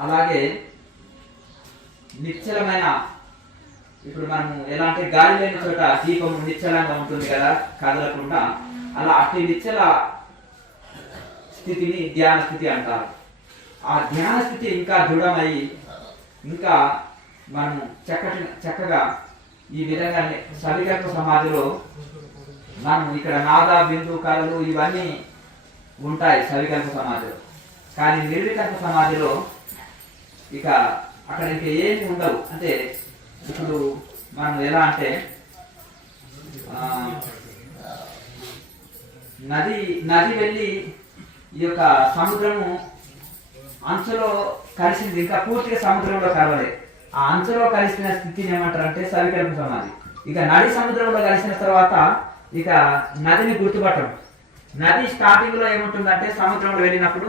అలాగే నిశ్చలమైన, ఇప్పుడు మనం ఎలా అంటే గాలి లేని చోట దీపం నిశ్చలంగా ఉంటుంది కదా, కదలకుండా, అలా అట్టి నిశ్చల స్థితిని ధ్యాన స్థితి అంటారు. ఆ ధ్యాన స్థితి ఇంకా దృఢమై ఇంకా మనం చక్కగా ఈ విధంగా సవికల్ప సమాధిలో మనం ఇక్కడ నాద, బిందు, కళలు ఇవన్నీ ఉంటాయి సవికల్ప సమాధిలో. కానీ నిర్వికల్ప సమాధిలో ఇక అక్కడ ఇంకా ఏమి ఉండవు. అంటే ఇప్పుడు మనం ఎలా అంటే నది వెళ్ళి ఈ యొక్క సముద్రము అంచులో కలిసింది, ఇంకా పూర్తిగా సముద్రంలో కలవలేదు. ఆ అంచులో కలిసిన స్థితిని ఏమంటారంటే సవికల్ప సమాధి. ఇక నది సముద్రంలో కలిసిన తర్వాత ఇక నదిని గుర్తుపట్టడం. నది స్టార్టింగ్ లో ఏముంటుందంటే సముద్రంలో వెళ్ళినప్పుడు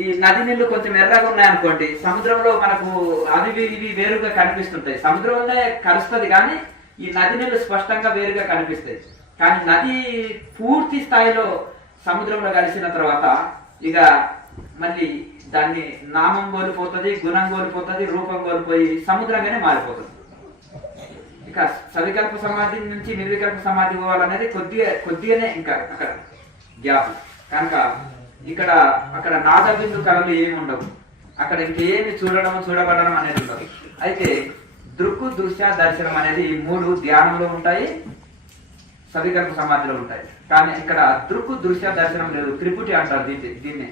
ఈ నది నీళ్లు కొంచెం ఎర్రగా ఉన్నాయనుకోండి, సముద్రంలో మనకు అవి ఇవి వేరుగా కనిపిస్తుంటాయి. సముద్రంలోనే కలుస్తుంది కానీ ఈ నది నీళ్లు స్పష్టంగా వేరుగా కనిపిస్తాయి. కానీ నది పూర్తి స్థాయిలో సముద్రంలో కలిసిన తర్వాత ఇక మళ్ళీ దాన్ని నామం కోల్పోతుంది, గుణం కోల్పోతుంది, రూపం కోల్పోయి సముద్రంగానే మారిపోతుంది. ఇక సవికల్ప సమాధి నుంచి నిర్వికల్ప సమాధి పోవాలనేది కొద్దిగానే ఇంకా అక్కడ గ్యాప్. కనుక అక్కడ నాదబిందు కళలు ఏమి ఉండవు, అక్కడ ఇంకేమి చూడబడడం అనేది ఉండదు. అయితే దృక్కు, దృశ్య, దర్శనం అనేది ఈ 3 ధ్యానంలో ఉంటాయి, సవికల్ప సమాధిలో ఉంటాయి. కానీ ఇక్కడ దృక్కు, దృశ్య, దర్శనం లేదు, త్రిపుటి అంటారు దీన్ని.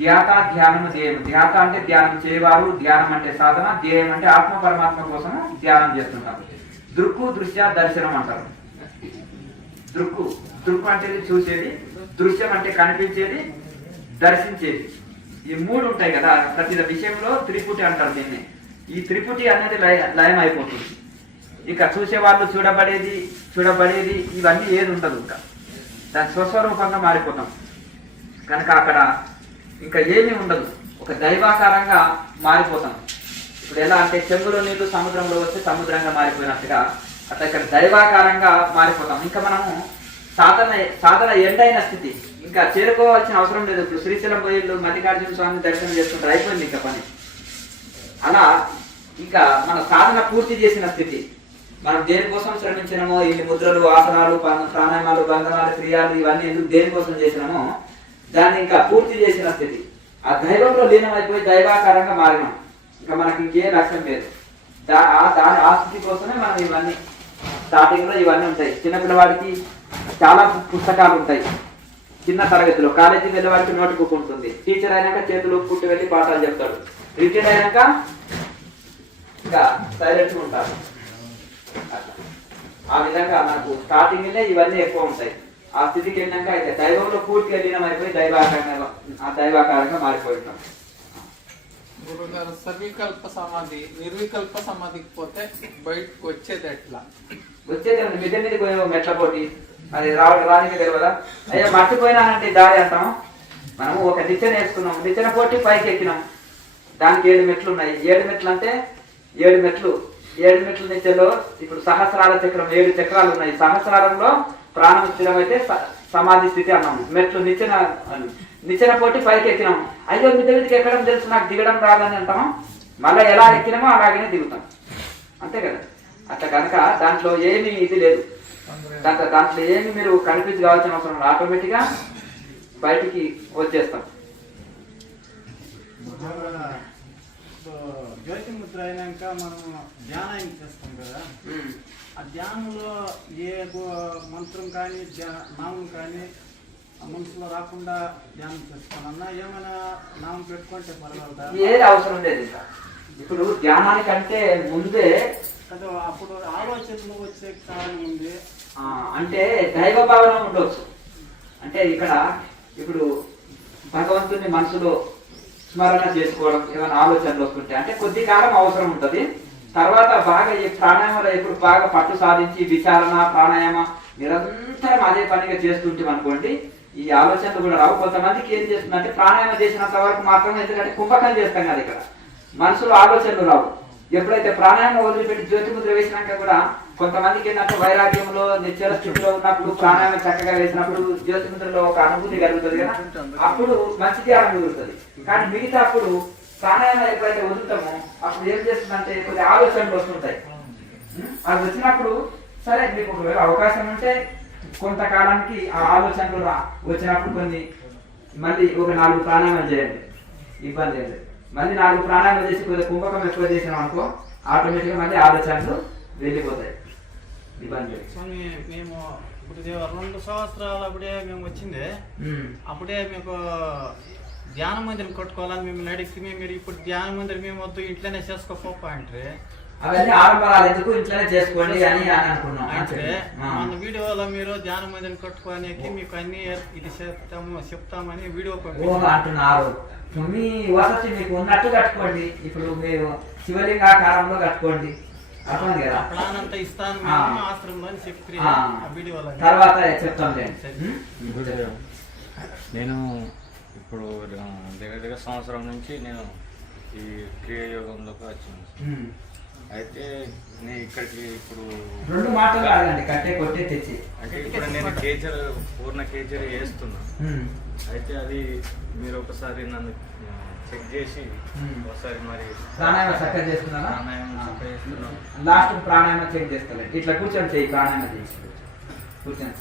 ధ్యాత, ధ్యానము, ధ్యేయం. ధ్యాత అంటే ధ్యానం చేయవారు, ధ్యానం అంటే సాధన, ధ్యేయం అంటే ఆత్మ పరమాత్మ కోసం ధ్యానం చేస్తుంటారు. దృక్కు, దృశ్య, దర్శనం అంటారు. దృక్కు అంటే చూసేది, దృశ్యం అంటే కనిపించేది, దర్శించేది. ఈ 3 ఉంటాయి కదా ప్రతి విషయంలో. త్రిపుటి అంటారు దీన్ని. ఈ త్రిపుటి అనేది లయం అయిపోతుంది. ఇక చూసేవాళ్ళు చూడబడేది ఇవన్నీ ఏది ఉండదు. ఇంకా దాని స్వస్వరూపంగా మారిపోతాం. కనుక అక్కడ ఇంకా ఏమీ ఉండదు, ఒక దైవాకారంగా మారిపోతాం. ఇప్పుడు ఎలా అంటే చెంబులో నీళ్లు సముద్రంలో వస్తే సముద్రంగా మారిపోయినట్టుగా అట్లా ఇక్కడ దైవాకారంగా మారిపోతాం. ఇంకా మనము సాధన ఎండైన స్థితి, ఇంకా చేరుకోవాల్సిన అవసరం లేదు. ఇప్పుడు శ్రీశైలం పోయిళ్ళు మల్లికార్జున స్వామిని దర్శనం చేసుకుంటారు, అయిపోయింది ఇంకా పని. అలా ఇంకా మన సాధన పూర్తి చేసిన స్థితి. మనం దేనికోసం శ్రమించినామో, ఈ ముద్రలు, ఆసనాలు, ప్రాణాయామాలు, బంధనాలు, క్రియాలు ఇవన్నీ ఎందుకు దేనికోసం చేసినామో దాన్ని ఇంకా పూర్తి చేసిన స్థితి. ఆ దైవంలో లీనమైపోయి దైవాకారంగా మారినాం. ఇంకా మనకి ఇంకే లక్ష్యం లేదు. ఆ స్థితి కోసమే మనం ఇవన్నీ స్టార్టింగ్ లో ఇవన్నీ ఉంటాయి. చిన్నపిల్లవాడికి చాలా పుస్తకాలు ఉంటాయి. చిన్న తరగతిలో కాలేజీకి వెళ్ళే వాడికి నోట్ బుక్ ఉంటుంది. టీచర్ అయినాక చేతులు పుట్టి వెళ్ళి పాఠాలు చెప్తాడు. రిటైర్డ్ అయినాక ఇంకా సైలెంట్గా ఉంటారు. ఆ విధంగా మనకు స్టార్టింగ్ ఇవన్నీ ఎక్కువ ఉంటాయి. ఆ స్థితికి వెళ్ళినాక అయితే దైవంలో పూర్తిగా లీనమైపోయి దైవాకారంగా మారిపోయి ఉంటాం. గురుగారు, సవికల్ప సమాధి నిర్వికల్ప సమాధికి పోతే బయటకు వచ్చేది ఎట్లా? వచ్చేది మిద్దె మీద పోయే మెట్ల పోటీ, అది రానికి తెలియదా? అయ్యో మర్చిపోయినానంటే దారి అంటాం. మనము ఒక నిచ్చెన వేసుకున్నాం, నిచ్చెన పోటీ పైకి ఎక్కినాం. దానికి 7 మెట్లు ఉన్నాయి. 7 మెట్లు అంటే 7 మెట్లు. 7 మెట్ల నిచ్చెలో ఇప్పుడు సహస్రాల చక్రం 7 చక్రాలు ఉన్నాయి. సహస్రారంలో ప్రాణం స్థిరమైతే సమాధి స్థితి అన్నాము. మెట్లు నిచ్చెన పోటీ పైకి ఎక్కినాం. అయ్యో మిద్దె మీదకి ఎక్కడం తెలుసు, నాకు దిగడం రాదని అంటాము. మళ్ళీ ఎలా ఎక్కినామో అలాగనే దిగుతాం, అంతే కదా. అట్లా కనుక దాంట్లో ఏమీ ఇది లేదు. దాంట్లో ఏమి మీరు కనిపించి కావాల్సిన అవసరం లేదు. ఆటోమేటిక్గా బయటికి వచ్చేస్తాం. జ్యోతి ముద్ర అయినాక మనం ధ్యానం చేస్తాం కదా, ఆ ధ్యానంలో ఏ మంత్రం కానీ నామం కానీ మనసులో రాకుండా ధ్యానం చేస్తామన్నా ఏమైనా నామం పెట్టుకుంటే పర్వాలేదా? ఏది అవసరం లేదు. ఇంకా ఇప్పుడు ధ్యానానికంటే ముందే కదా అప్పుడు ఆలోచనలు వచ్చే కారణం ఉంది. అంటే దైవ భావన ఉండొచ్చు. అంటే ఇక్కడ ఇప్పుడు భగవంతుని మనసులో స్మరణ చేసుకోవడం, ఏమైనా ఆలోచనలు వస్తుంటే అంటే కొద్ది కాలం అవసరం ఉంటుంది. తర్వాత బాగా ఈ ప్రాణాయామాలు ఎప్పుడు బాగా పట్టు సాధించి విచారణ, ప్రాణాయామ నిరంతరం అదే పనిగా చేస్తుంటాం అనుకోండి, ఈ ఆలోచనలు కూడా రావు. కొంతమందికి ఏం చేస్తుందంటే ప్రాణాయామం చేసినంత వరకు మాత్రమే, ఎందుకంటే కుంభకం చేస్తాం కదా, ఇక్కడ మనసులో ఆలోచనలు రావు. ఎప్పుడైతే ప్రాణాయామం వదిలిపెట్టి జ్యోతి ముద్ర వేసినాక కూడా కొంతమందికి ఏంటంటే వైరాగ్యంలో నిశ్చల స్థితిలో ఉన్నప్పుడు ప్రాణాయామం చక్కగా వేసినప్పుడు జ్యోతి ముద్రలో ఒక అనుభూతి కలుగుతుంది కదా, అప్పుడు మంచి ధ్యానం కుదురుతుంది. కానీ మిగతా అప్పుడు ప్రాణాయామం ఎప్పుడైతే వదులుతామో అప్పుడు ఏం చేస్తుందంటే కొద్ది ఆలోచనలు వస్తుంటాయి. అది వచ్చినప్పుడు సరే మీకు ఒకవేళ అవకాశం ఉంటే కొంతకాలానికి ఆ ఆలోచనలు వచ్చినప్పుడు మళ్ళీ ఒక 4 ప్రాణాయామం చేయండి, ఇబ్బంది లేదు. మళ్ళీ 4 ప్రాణాయామం చేసి కొద్దిగా కుంభకం ఎక్కువ చేసినాం అనుకో, ఆటోమేటిక్గా మళ్ళీ ఆలోచనలు వెళ్ళిపోతాయి, ఇబ్బంది లేదు. మేము ఇప్పుడు 2 సంవత్సరాలు అప్పుడే మేము వచ్చింది, అప్పుడే మీకు ధ్యాన మందిరం కట్టుకోవాలని మిమ్మల్ని అడిగితే మీరు ఇప్పుడు ధ్యాన మందిరం మేము వద్దు ఇంట్లోనే చేసుకోపో అంటే అవన్నీ ఆరంభాలు ఎందుకు, ఇంట్లోనే చేసుకోండి అని అనుకున్నాం. అంటే మన వీడియోలో మీరు ధ్యాన మందిరం కట్టుకోనికి మీకు అన్ని ఇది చెప్తామని వీడియో అంటున్నారు. మీ వసతి మీకు ఉన్నట్టు కట్టుకోండి. ఇప్పుడు మీరు శివలింగాకారంలో కట్టుకోండి, అర్థం కదా. ప్లాన్ అంతా ఇస్తాను ఆశ్రమంలో అని చెప్పి వీడియోలో తర్వాత చెప్తాం. నేను ఇప్పుడు దగ్గర సంవత్సరం నుంచి నేను ఈ క్రియాయోగంలోకి వచ్చాను. అయితే నేను ఇక్కడికి ఇప్పుడు 2 మాటలు కాదండి, కట్టే కొట్టే తెచ్చి. అంటే ఇప్పుడు నేను కేచర్ పూర్ణ కేచర్ వేస్తున్నా. అయితే అది మీరు ఒకసారి నన్ను చెక్ చేసి ఒకసారి మరి ప్రాణాయామం చక్కగా చేస్తున్నారా? ప్రాణాయామం చక్కగా చేస్తున్నాను. లాస్ట్ ప్రాణాయామం చెక్ చేస్తాను. ఇట్లా కూర్చొని చేయి, ప్రాణాయామం చేసి కూర్చొని.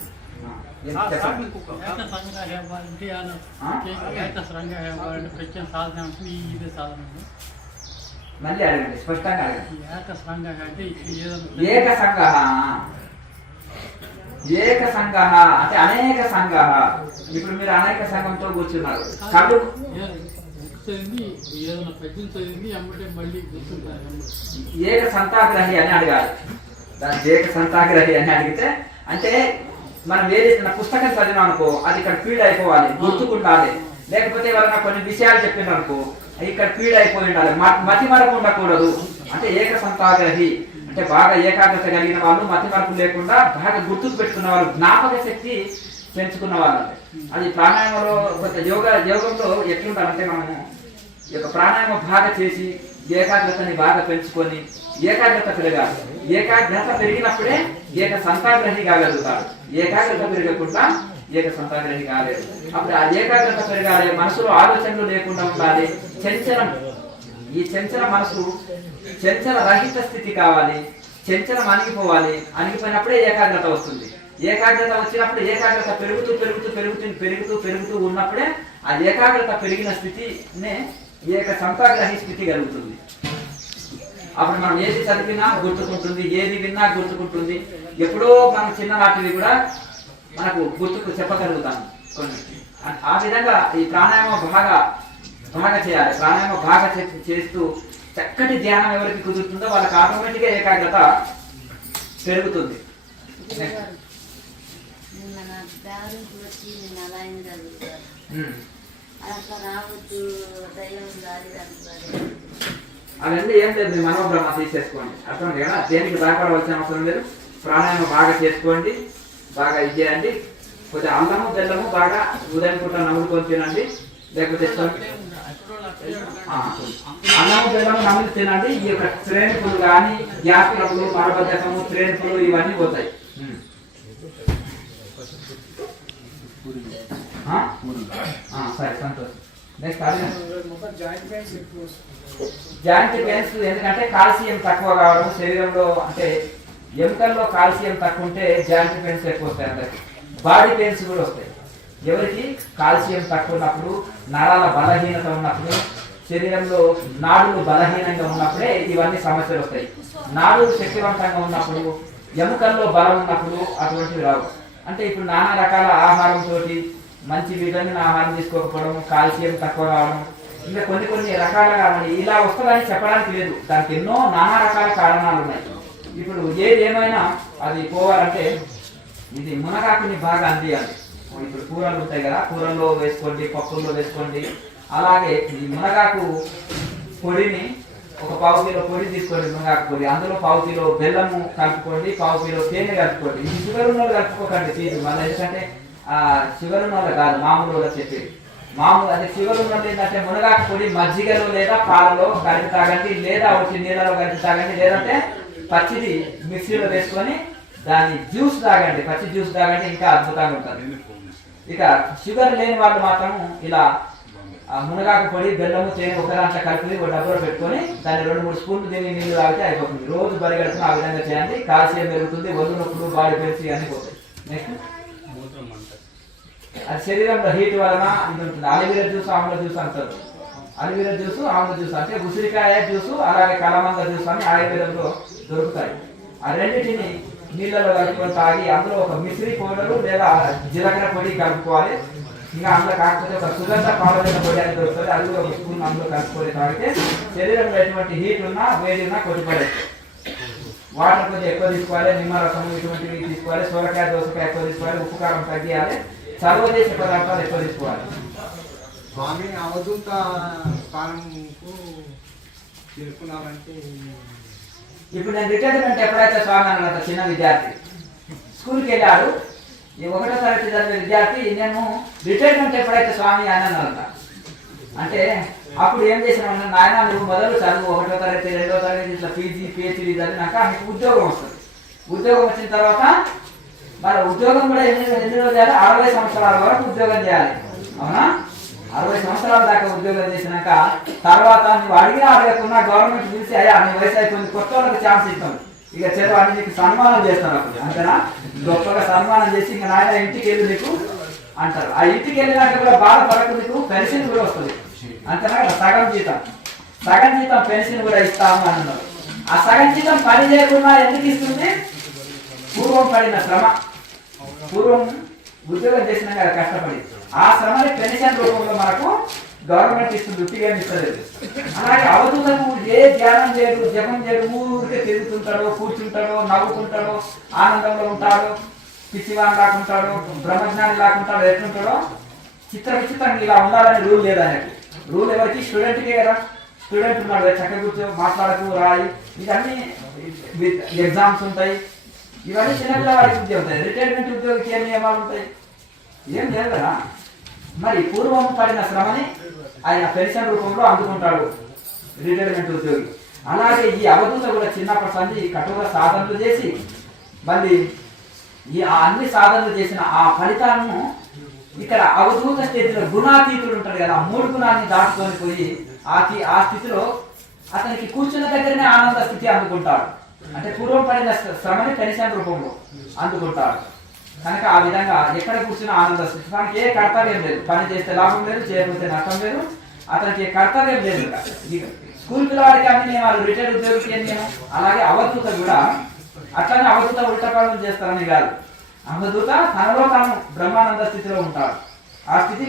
మళ్ళీ అడగండి, స్పష్టంగా అడగండి. ఏక సంఘ, ఏక సంఘ అంటే అనేక సంఘ. ఇప్పుడు మీరు అనేక సంఘంతో కూర్చున్నారు. కళ్ళు ఏక సంతాగ్రహి అని అడగాలి. దాన్ని ఏక సంతాగ్రహి అని అడిగితే అంటే మనం ఏదైతే పుస్తకం చదివినాం అనుకో, అది ఇక్కడ ఫీడ్ అయిపోవాలి, గుర్తుకుండాలి. లేకపోతే ఎవరైనా కొన్ని విషయాలు చెప్పినారు అనుకో, ఇక్కడ ఫీడ్ అయిపోయి ఉండాలి, మతి మరపు ఉండకూడదు. అంటే ఏక సంతాగ్రహి అంటే బాగా ఏకాగ్రత కలిగిన వాళ్ళు, మతి మరపు లేకుండా బాగా గుర్తుకు పెట్టుకున్న వాళ్ళు, జ్ఞాపక శక్తి పెంచుకున్న వాళ్ళు. అది ప్రాణాయామంలో కొంత యోగంలో ఎట్లుండాలంటే మనము ఈ యొక్క ప్రాణాయామం బాగా చేసి ఏకాగ్రతని బాగా పెంచుకొని ఏకాగ్రత పెరగాలి. ఏకాగ్రత పెరిగినప్పుడే ఏక సంతాగ్రహి కాగలుగుతారు. ఏకాగ్రత పెరగకుండా ఏక సంతాగ్రహి కాలేదు. అప్పుడు ఆ ఏకాగ్రత పెరగాలి, మనసులో ఆలోచనలు లేకుండా ఉండాలి. చంచలం, ఈ చంచల మనసు చంచల రహిత స్థితి కావాలి. చంచలం అణిగిపోవాలి. అణిగిపోయినప్పుడే ఏకాగ్రత వస్తుంది. ఏకాగ్రత వచ్చినప్పుడు ఏకాగ్రత పెరుగుతూ పెరుగుతూ పెరుగుతూ పెరుగుతూ పెరుగుతూ ఉన్నప్పుడే ఆ ఏకాగ్రత పెరిగిన స్థితినే ఏక సంతాగ్రహి స్థితి కలుగుతుంది. అప్పుడు మనం ఏది చదివినా గుర్తుకుంటుంది, ఏది విన్నా గుర్తుకుంటుంది. ఎప్పుడో మనం చిన్ననాటివి కూడా మనకు గుర్తుకు చెప్పగలుగుతాము కొన్ని. ఆ విధంగా ఈ ప్రాణాయామం బాగా చేయాలి. ప్రాణాయామం బాగా చేస్తూ చక్కటి ధ్యానం ఎవరికి కుదురుతుందో వాళ్ళకి ఆటోమేటిక్గా ఏకాగ్రత పెరుగుతుంది. అవన్నీ ఏం లేదు, మీ మనోభ్రమ తీసేసుకోండి. అర్థం కదా, దేనికి భయపడవలసిన అవసరం లేదు. ప్రాణాయామం బాగా చేసుకోండి, బాగా ఇది చేయండి. కొంచెం అల్లము బెల్లము బాగా ఉదయం పూట నవ్వుకొని తినండి. లేకపోతే అన్నము బెల్లము నమ్ములు తినండి. ఈ యొక్క శ్రేణులు కానీ గ్యాస్ ట్రబుల్, మరబద్ధకము, శ్రేణులు ఇవన్నీ పోతాయి. సరే, సంతోషం. Next joint pains. ఎందుకంటే కాల్షియం తక్కువ కావడం శరీరంలో, అంటే ఎముకల్లో కాల్షియం తక్కువ ఉంటే జాయింట్ పెయిన్స్ ఎక్కువ వస్తాయి. అందరికి బాడీ పెయిన్స్ కూడా వస్తాయి. ఎవరికి కాల్షియం తక్కువ ఉన్నప్పుడు, నరాల బలహీనత ఉన్నప్పుడు, శరీరంలో నాడులు బలహీనంగా ఉన్నప్పుడే ఇవన్నీ సమస్యలు వస్తాయి. నాడులు శక్తివంతంగా ఉన్నప్పుడు, ఎముకల్లో బలం ఉన్నప్పుడు అటువంటివి రావు. అంటే ఇప్పుడు నానా రకాల ఆహారంతో మంచి విటమిన్ ఆహారం తీసుకోకపోవడం, కాల్షియం తక్కువ రావడం, ఇంకా కొన్ని రకాలుగా ఇలా వస్తుందని చెప్పడానికి లేదు. దానికి ఎన్నో నానా రకాల కారణాలు ఉన్నాయి. ఇప్పుడు ఏది ఏమైనా అది పోవాలంటే ఇది మునగాకుని బాగా అందియాలి. ఇప్పుడు కూరలు ఉంటాయి కదా, కూరల్లో వేసుకోండి, పప్పుల్లో వేసుకోండి. అలాగే ఈ మునగాకు పొడిని ఒక 1/2 కిలో పొడి తీసుకోండి, మునగాకు పొడి. అందులో 1/2 కిలో బెల్లము కలుపుకోండి, 1/2 కిలో తేనె కలుపుకోండి. ఇది షుగర్ ఉన్న వాళ్ళు కలుపుకోకండి తీరు. మళ్ళీ ఎందుకంటే షుగర్ ఉన్న వాళ్ళు కాదు, మామూలు వాళ్ళు చెప్పేది. మామూలు అదే షుగర్ ఉన్న వాళ్ళు ఏంటంటే మునగాకు పొడి మజ్జిగలో లేదా పాలలో కలిపి తాగండి, లేదా వచ్చి నీళ్ళలో కలిపి తాగండి, లేదంటే పచ్చిది మిక్సీలో వేసుకొని దాన్ని జ్యూస్ తాగండి. పచ్చి జ్యూస్ తాగండి, ఇంకా అద్భుతంగా ఉంటుంది. ఇక షుగర్ లేని వాళ్ళు మాత్రం ఇలా మునగాకు పొడి, బెల్లము, తేనె ఒక దాంట్లో కలిపి ఒక డబ్బులో పెట్టుకొని దాన్ని 2-3 స్పూన్లు తిని నీళ్ళు తాగితే అయిపోతుంది. రోజు బరిగడుపున ఆ విధంగా చేయండి. కాల్షియం పెరుగుతుంది, ఒళ్ళు నొప్పులు, బాడీ పెయిన్స్ అన్ని పోతాయి. నెక్స్ట్ అది శరీరంలో హీట్ వలన ఇది ఉంటుంది. అలివీరా జ్యూస్, ఆమ్ల జ్యూస్ అంటారు. అలివీరా జ్యూస్, ఆమ్ల జ్యూస్ అంటే ఉసిరికాయ జ్యూసు, అలాగే కలమంద జ్యూస్ అని ఆయుర్వేదంలో దొరుకుతాయి. ఆ రెండింటిని నీళ్ళలో కలుపుకొని తాగి అందులో ఒక మిశ్రీ పౌడరు లేదా జీలకర్ర పొడి కలుపుకోవాలి. ఇంకా అందులో కాకపోతే ఒక సుగంధ పాలన పొడి అని దొరుకుతుంది, అది కూడా ఒక స్పూన్ అందులో కలుపుకొని తాగితే శరీరంలో ఎటువంటి హీట్ ఉన్నా వేడి ఉన్నా కొట్టిపడేస్తుంది. వాటర్ కొంచెం ఎక్కువ తీసుకోవాలి, నిమ్మరసం ఇటువంటివి తీసుకోవాలి, సొరకాయ దోసకాయ ఎక్కువ తీసుకోవాలి, ఉప్పు కారం తగ్గియాలి, చలువ చేసే పదార్థాలు ఎక్కువ తీసుకోవాలి. స్వామి అవధూత కాలంకు చేరుకున్నామంటే ఇప్పుడు నేను రిటైర్మెంట్ ఎప్పుడైతే స్వామి అన్నమాట, చిన్న విద్యార్థి స్కూల్కి వెళ్ళాడు, ఈ 1వ తరగతి చదివే విద్యార్థి, నేను రిటైర్మెంట్ ఎప్పుడైతే స్వామి అని అన్నారంట. అంటే అప్పుడు ఏం చేసినా నాయన నువ్వు మొదలు చదువు 1వ తరగతి 2వ తరగతి ఇట్లా పీజీ పిహెచ్డి చదివినాక నీకు ఉద్యోగం వస్తుంది. ఉద్యోగం వచ్చిన తర్వాత మరి ఉద్యోగం కూడా ఎన్ని రోజులు చేయాలి? 60 సంవత్సరాల వరకు ఉద్యోగం చేయాలి. అవునా? 60 సంవత్సరాల దాకా ఉద్యోగం చేసినాక తర్వాత నువ్వు అడిగినా అడగకున్నా గవర్నమెంట్ పిలిచి అయ్యా నీ వయసు అయిపోయింది, కొత్త వాళ్ళకి ఛాన్స్ ఇస్తాం, ఇక చదువు అని నీకు సన్మానం చేస్తాను. అప్పుడు అంతేనా? గొప్పగా సన్మానం చేసి ఇంకా నాయన ఇంటికి వెళ్ళి నీకు అంటారు. ఆ ఇంటికి వెళ్ళినాక కూడా బాధపడకు, నీకు పెన్షన్ కూడా వస్తుంది. అంతేనా? సగం జీతం పెన్షన్ కూడా ఇస్తాము అన్నారు. ఆ సగం జీతం పని చేయకుండా ఎందుకు ఇస్తుంది? పూర్వం పడిన శ్రమ, పూర్వం ఉద్యోగం చేసినా కదా కష్టపడి ఆ శ్రమని పెన్షన్ రూపంలో మనకు గవర్నమెంట్ ఇస్తుంది, ఉట్టిగా ఇస్తలేదు. అలాగే అవధూతకు ఏ ధ్యానం చేయడు, జపం చేయడు, ఊరికే తిరుగుతుంటాడు, కూర్చుంటాడు, నవ్వుకుంటాడు, ఆనందంలో ఉంటాడు, పిచ్చివాన్ లాకుంటాడు, బ్రహ్మజ్ఞాని లాకుంటాడు, ఎట్లుంటాడో విచిత్రంగా ఇలా ఉండాలని రూల్ లేదు ఆయనకి. రూల్ ఎవరికి? స్టూడెంట్కే కదా. స్టూడెంట్ ఉన్నాడు, చక్కగా కూర్చో, మాట్లాడకు, రాయి, ఇవన్నీ ఎగ్జామ్స్ ఉంటాయి. ఇవన్నీ చిన్నపిల్లవాడికి ఉద్యోగం ఉంటాయి. రిటైర్మెంట్ ఉద్యోగికి ఏం నియమాలు ఉంటాయి? ఏం లేదు కదా. మరి పూర్వం పడిన శ్రమని ఆయన పెన్షన్ రూపంలో అందుకుంటాడు రిటైర్మెంట్ ఉద్యోగి. అలాగే ఈ అవధూత కూడా చిన్నప్పటి సంది కఠోర సాధనలు చేసి మళ్ళీ ఈ అన్ని సాధనలు చేసిన ఆ ఫలితాలను ఇక్కడ అవధూత స్థితిలో గుణాతీతుడు ఉంటాడు కదా, ఆ 3 గుణాన్ని దాటుకొని పోయి ఆ స్థితిలో అతనికి కూర్చున్న దగ్గరనే ఆనంద స్థితి అందుకుంటాడు. అంటే పూర్వం పడిన శ్రమని పెన్షన్ రూపంలో అందుకుంటాడు కనుక ఆ విధంగా ఎక్కడ కూర్చున్న ఆనంద స్థితి. దానికి ఏ కర్తవ్యం లేదు, పని చేస్తే లాభం లేదు, చేయకపోతే నష్టం లేదు, అతనికి కర్తవ్యం లేదు. స్కూల్ పిల్లవాడికి అన్ని నియమాలు, రిటైర్డ్ ఉద్యోగికి ఏం నియమం. అలాగే అవధూత కూడా అట్లనే అవధూత ఉల్టపాలన చేస్తారని కాదు. అవధూత తనలో తాను బ్రహ్మానంద స్థితిలో ఉంటాడు. ఆ స్థితి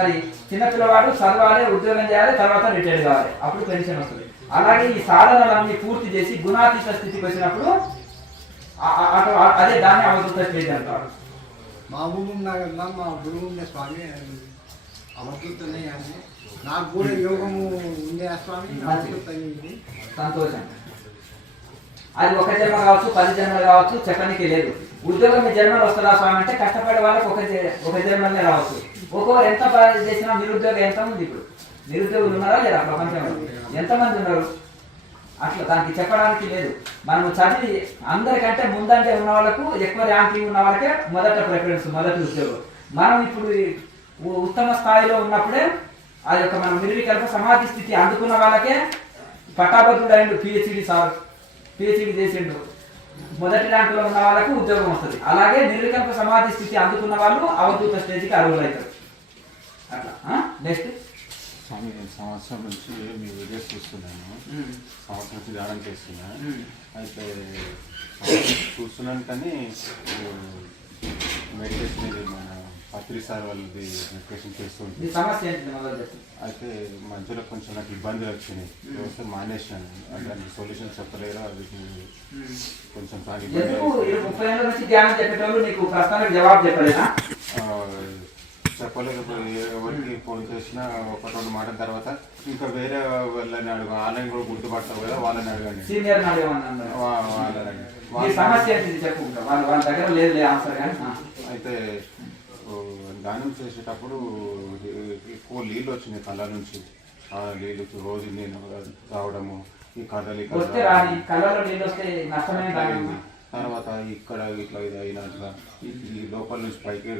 మరి చిన్నపిల్లవాడు చదవాలి, ఉద్యోగం చేయాలి, తర్వాత రిటైర్డ్ కావాలి, అప్పుడు పెన్షన్ వస్తుంది. అలాగే ఈ సాధనలన్నీ పూర్తి చేసి గుణాతీత స్థితికి వచ్చినప్పుడు అదే దాన్ని అవధూత స్టేజ్ అంటారు. మహబూబ్ నగర్ లో మా గురువు ఉండే స్వామి అవధూతనే అని నాకు కూడా యోగము ఉండే స్వామి సంతోషం. అది 1 జన్మ కావచ్చు, 10 జన్మలు కావచ్చు, చెప్పడానికి లేదు. ఉద్యోగం ఈ జన్మలు వస్తుందా స్వామి అంటే కష్టపడే వాళ్ళకి ఒక జన్మలనే రావచ్చు. ఒక్కొక్కరు ఎంత చేసినా నిరుద్యోగం ఎంతమంది? ఇప్పుడు నిరుద్యోగులు ఉన్నారా లేదా ప్రపంచంలో? ఎంతమంది ఉన్నారు? అట్లా దానికి చెప్పడానికి లేదు. మనం చదివి అందరికంటే ముందంటే ఉన్న వాళ్ళకు, ఎక్కువ ర్యాంకింగ్ ఉన్న వాళ్ళకే మొదట ప్రిఫరెన్స్, మొదటి ఉద్యోగం. మనం ఇప్పుడు ఉత్తమ స్థాయిలో ఉన్నప్పుడే ఆ యొక్క మనం నిర్వికల్ప సమాధి స్థితి అందుకున్న వాళ్ళకే పట్టాభద్రుడు అయిండు, పిహెచ్డి చేసిండు, మొదటి ర్యాంకులో ఉన్న వాళ్ళకు ఉద్యోగం వస్తుంది. అలాగే నిర్వికల్ప సమాధి స్థితి అందుకున్న వాళ్ళు అవధూత స్టేజ్కి అర్హులు అవుతారు. అట్లా. నెక్స్ట్ స్వామి, నేను సంవత్సరం నుంచి మీ వీడియోస్ చూస్తున్నాను, సంవత్సరం నుంచి ధ్యానం చేస్తున్నాను. అయితే చూస్తున్నాను కానీ మెడిటేషన్ ఇది మన పత్రి సార్ వాళ్ళది మెడిటేషన్ చేస్తుంది. అయితే మధ్యలో కొంచెం నాకు ఇబ్బందులు వచ్చినాయి, వస్తే మానేసినాను. దానికి సొల్యూషన్ చెప్పలేరు, అది కొంచెం చెప్పలేకపోతే ఎవరికి ఫోన్ చేసినా 1-2 మాటల తర్వాత ఇంకా వేరే వాళ్ళని అడుగు, ఆన్లైన్ కూడా గుర్తుపడతావు కదా, వాళ్ళని అడగండి. అయితే దానం చేసేటప్పుడు ఎక్కువ నీళ్ళు వచ్చినాయి కళ్ళ నుంచి. ఆ నీళ్ళు రోజు నేను తాగడము, ఈ కదలి తర్వాత ఇక్కడ ఇట్లా ఇది అయినట్లా ఈ లోపల నుంచి పైకి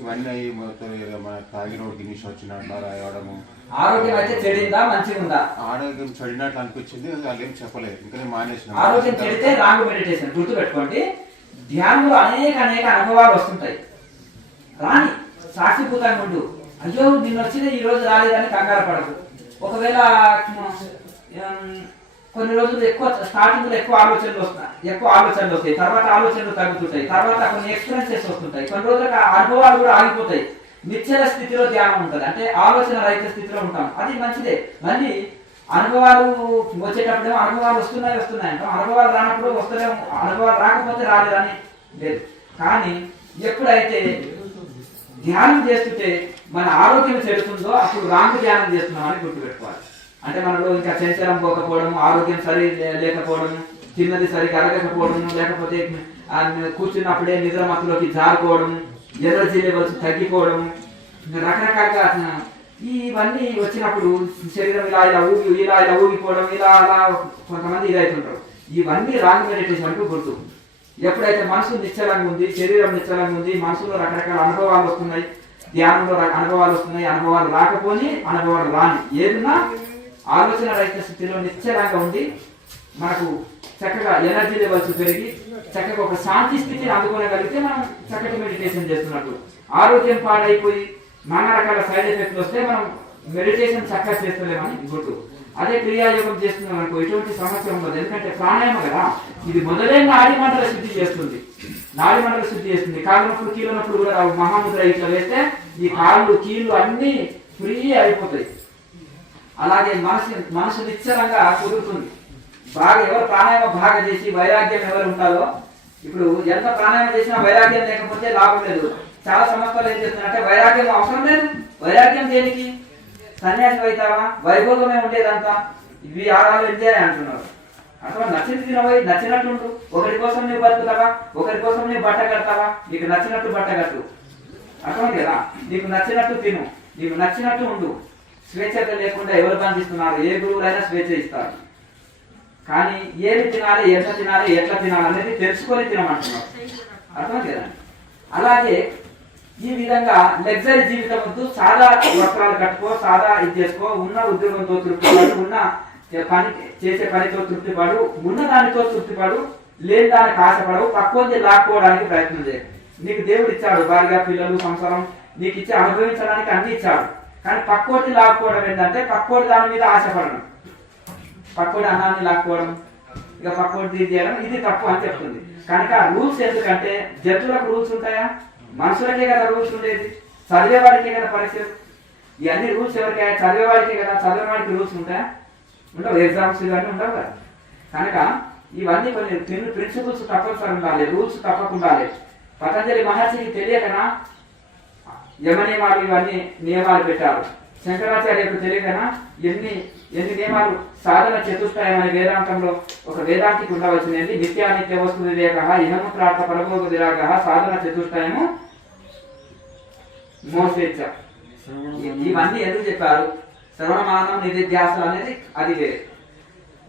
ఇవన్నీ మొత్తం మన తాగినోడికి నిష వచ్చినట్లా రాయడము. ఆరోగ్యం అయితే చెడిందా మంచిగా ఉందా? ఆరోగ్యం చెడినట్లు అనిపించింది, అదేం చెప్పలేదు, ఇంకా మానేసిన. ఆరోగ్యం చెడితే రాంగ్ మెడిటేషన్. గుర్తుపెట్టుకోండి, ధ్యానంలో అనేక అనుభవాలు వస్తుంటాయి. రాని సాక్షిభూతంగా ఉండు. అయ్యో నిన్న వచ్చింది ఈ రోజు రాలేదని కంగారు పడదు. ఒకవేళ కొన్ని రోజులు ఎక్కువ స్టార్టింగ్ లో ఎక్కువ ఆలోచనలు వస్తాయి, తర్వాత ఆలోచనలు తగ్గుతుంటాయి, తర్వాత కొన్ని ఎక్స్పీరియన్సెస్ వస్తుంటాయి, కొన్ని రోజులకు అనుభవాలు కూడా ఆగిపోతాయి. నిశ్చల స్థితిలో ధ్యానం ఉంటుంది, అంటే ఆలోచన రహిత స్థితిలో ఉంటాం, అది మంచిదే. మళ్ళీ అనుభవాలు వచ్చేటప్పుడేమో అనుభవాలు వస్తున్నాయి అంటాం, అనుభవాలు రానప్పుడు వస్తలేము, అనుభవాలు రాకపోతే రాలేదని లేదు. కానీ ఎప్పుడైతే ధ్యానం చేస్తుంటే మన ఆరోగ్యం చెడుతుందో అప్పుడు రాంగ్ ధ్యానం చేస్తున్నామని గుర్తుపెట్టుకోవాలి. అంటే మనలో ఇంకా చంచలం పోకపోవడం, ఆరోగ్యం సరి లేకపోవడం, తిన్నది సరిగా అరగకపోవడం, లేకపోతే కూర్చున్నప్పుడే నిద్ర మత్తులోకి జారుకోవడం, ఎనర్జీ లెవెల్స్ తగ్గిపోవడం, రకరకాలుగా ఇవన్నీ వచ్చినప్పుడు శరీరం ఇలా ఊగిపోవడం ఇలా అలా కొంతమంది ఇదవుతుంటారు. ఇవన్నీ రాంగ్ మెడిటేషన్ అంటూ గుర్తు. ఎప్పుడైతే మనసు నిశ్చలంగా ఉంది, శరీరం నిశ్చలంగా ఉంది, మనసులో రకరకాల అనుభవాలు వస్తున్నాయి, ధ్యానంలో అనుభవాలు వస్తున్నాయి, అనుభవాలు రాకపోని అనుభవాలు రాని ఏదన్నా ఆలోచన రహిత స్థితిలో నిశ్చలంగా ఉండి మనకు చక్కగా ఎనర్జీ లెవెల్స్ పెరిగి చక్కగా ఒక శాంతి స్థితిని అందుకోగలిగితే మనం చక్కటి మెడిటేషన్ చేస్తున్నట్టు. ఆరోగ్యం పాడైపోయి నానా రకాల సైడ్ ఎఫెక్ట్లు వస్తే మనం మెడిటేషన్ చక్కగా చేస్తలేమని గుర్తు. అదే క్రియాయోగం చేస్తున్నాం అనుకో ఎటువంటి సమస్య ఉండదు. ఎందుకంటే ప్రాణాయామం కదా, ఇది మొదలైన నాడి మండల శుద్ధి చేస్తుంది. నాడి మండల శుద్ధి చేస్తుంది. కాళ్ళు నొప్పులు కీళ్ళ నొప్పులు కూడా మహాముద్ర ఇట్లా వేస్తే ఈ కాళ్ళు కీళ్ళు అన్ని ఫ్రీ అయిపోతాయి. అలాగే మనసు నిశ్చలంగా కుదురుతుంది. బాగా ఎవరు ప్రాణాయామం బాగా చేసి వైరాగ్యం ఎవరు ఉంటారో, ఇప్పుడు ఎంత ప్రాణాయామం చేసినా వైరాగ్యం లేకపోతే లాభం లేదు. చాలా సంస్థలు ఏం చేస్తున్నారంటే వైరాగ్యం అవసరం లేదు, వైరాగ్యం దేనికి, సన్యాసి అవుతావా, వైభోగమే ఉండేదంతా, ఇవి ఆరాలు ఎంజాయ్ అంటున్నారు. అసలు నచ్చింది తినబోయి నచ్చినట్టు, ఒకరి కోసం నువ్వు బతుకుతావా, ఒకరి కోసం నువ్వు బట్ట కడతావా, నీకు నచ్చినట్టు బట్ట కట్టు, అర్థమైంది కదా, నీకు నచ్చినట్టు తిను, నీకు నచ్చినట్టు ఉండు. స్వేచ్ఛత లేకుండా ఎవరు బంధిస్తున్నారు? ఏ గురువులైనా స్వేచ్ఛ ఇస్తారు. కానీ ఏది తినాలి, ఎంత తినాలి, ఎట్లా తినాలి అనేది తెలుసుకొని తినమంటున్నారు. అర్థమైంది కదా. అలాగే ఈ విధంగా లగ్జరీ జీవితం వద్దు, సాదా వస్త్రాలు కట్టుకో, సాదా ఇది చేసుకో, ఉన్న ఉద్యోగంతో తృప్తిపడు, ఉన్న పని చేసే పనితో తృప్తిపడు, ఉన్న దానితో తృప్తిపడు, లేని దానికి ఆశపడవు, పక్కోది లాక్కోవడానికి ప్రయత్నం చేయ. నీకు దేవుడు ఇచ్చాడు భార్య పిల్లలు సంసారం, నీకు ఇచ్చి అనుభవించడానికి అన్ని ఇచ్చాడు. కానీ పక్కోటి లాక్కోవడం ఏంటంటే పక్కోటి దాని మీద ఆశపడడం, పక్కోటి అన్నాన్ని లాక్కోవడం, ఇక పక్కోటి తీసి చేయడం, ఇది తప్పు అని చెప్తుంది. కనుక రూల్స్ ఎందుకంటే జట్టులకు రూల్స్ ఉంటాయా? మనుషులకే కదా రూల్స్ ఉండేది, చదివేవాడికే కదా పరీక్షలు. ఇవన్నీ రూల్స్ ఎవరికే? చదివేవాడికే కదా. చదివేవాడికి రూల్స్ ఉంటాయా? ఉండవు. ఎగ్జామ్స్ ఇవన్నీ ఉండవు కదా. కనుక ఇవన్నీ కొన్ని ప్రిన్సిపల్స్ తప్పనిసరి ఉండాలి, రూల్స్ తప్పకుండా. పతంజలి మహర్షికి తెలియకనా యమ నియమాలు ఇవన్నీ నియమాలు పెట్టారు. శంకరాచార్యకు తెలియకనా ఎన్ని నియమాలు. సాధన చతుష్టయం అనే వేదాంతంలో ఒక వేదాంతికి ఉండవలసినది. నిత్యానిత్య వస్తు వివేక, ఇహముత్రార్థ పరభోగ విరాగ, సాధన చతుష్టయము మోసేచ్ఛ. ఇవన్నీ ఎందుకు చెప్పారు? శ్రవణ మననం నిధిధ్యాసలు అనేది అది వేరే.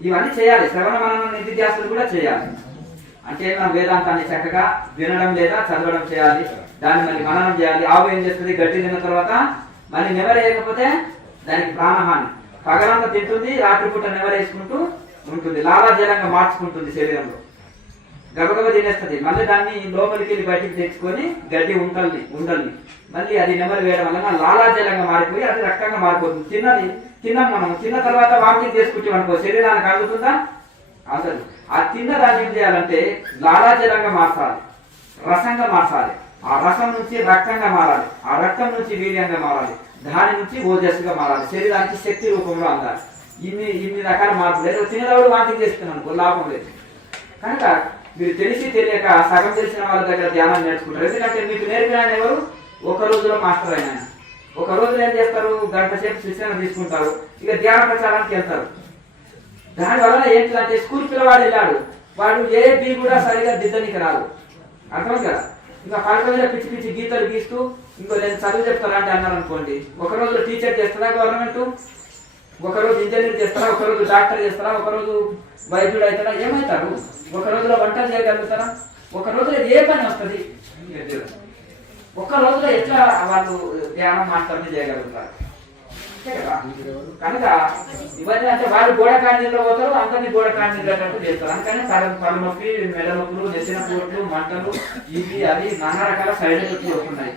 ఇవన్నీ చేయాలి, శ్రవణ మననం నిధిధ్యాసలు కూడా చేయాలి. అంటే మనం వేదాంతాన్ని చక్కగా వినడం లేదా చదవడం చేయాలి, దాన్ని మళ్ళీ మననం చేయాలి. ఆవు ఏం చేస్తుంది? గడ్డి తిన్న తర్వాత మళ్ళీ నెవరేయకపోతే దానికి ప్రాణహాని. పగలంతా తింటుంది, రాత్రిపూట నెవరేసుకుంటూ ఉంటుంది, లాలాజలంగా మార్చుకుంటుంది శరీరంలో, గబగబ తినేస్తుంది. మళ్ళీ దాన్ని లోపలికి వెళ్ళి బయటికి తెచ్చుకొని గడ్డి ఉండల్ని మళ్ళీ అది నెమరు వేయడం వల్ల లాలాజలంగా మారిపోయి అది రక్తంగా మారిపోతుంది. తిన్నాం మనం, తిన్న తర్వాత వాకింగ్ చేసుకుంటాం అనుకో, శరీరానికి అందుతుందా? అసలు ఆ తిన్న దాన్ని ఏం చేయాలంటే లాలాజలంగా మార్చాలి, రసంగా మార్చాలి. ఆ రసం నుంచి రక్తంగా మారాలి, ఆ రక్తం నుంచి వీర్యంగా మారాలి, దాని నుంచి ఓజస్సుగా మారాలి, శరీరానికి శక్తి రూపంలో అందాలి. ఇన్ని రకాల మార్పులు. లేదు తినేటప్పుడు వాకింగ్ చేస్తున్నాను లాభం లేదు. కనుక మీరు తెలిసి తెలియక సగం తెలిసిన వాళ్ళ దగ్గర ధ్యానం నేర్చుకుంటారు. ఎందుకంటే మీకు నేర్పిన ఆయన ఎవరు? ఒక రోజులో మాస్టర్ అయిన ఆయన. ఒక రోజులో ఏం చేస్తారు? గంట సేపు శిక్షణ తీసుకుంటారు, ఇక ధ్యాన ప్రచారానికి వెళ్తారు. దానివల్ల ఏంటంటే స్కూల్ పిల్లవాడు వెళ్ళాడు, వాడు ఏ బి కూడా సరిగా దిద్దనికి రాదు. అర్థం కదా. ఇంకా పలక మీద పిచ్చి పిచ్చి గీతలు గీస్తూ ఇంకో నేను చదువు చెప్తానంటే అన్నారు అనుకోండి, ఒక రోజు టీచర్ చేస్తారా గవర్నమెంట్, ఒకరోజు ఇంజనీర్ చేస్తారా, ఒకరోజు డాక్టర్ చేస్తారా, ఒకరోజు వైద్యుడు అవుతారా? ఏమవుతారు? ఒక రోజులో వంటలు చేయగలుగుతారా? ఒక రోజులో ఏ పని వస్తుంది? ఒక్క రోజులో ఎట్లా వాళ్ళు ధ్యానం మాస్టర్ని చేయగలుగుతారు? కనుక ఇవన్నీ అంటే వాళ్ళు గోడ కాండీలో పోతారు, అందరినీ గోడ కాండీలు చేస్తారు. అందుకని తలనొప్పి, మెడ నొప్పులు, నెత్తిన పోట్లు, మంటలు, ఇవి అది నానా రకాల సైడ్ ఎఫెక్ట్లు వస్తున్నాయి.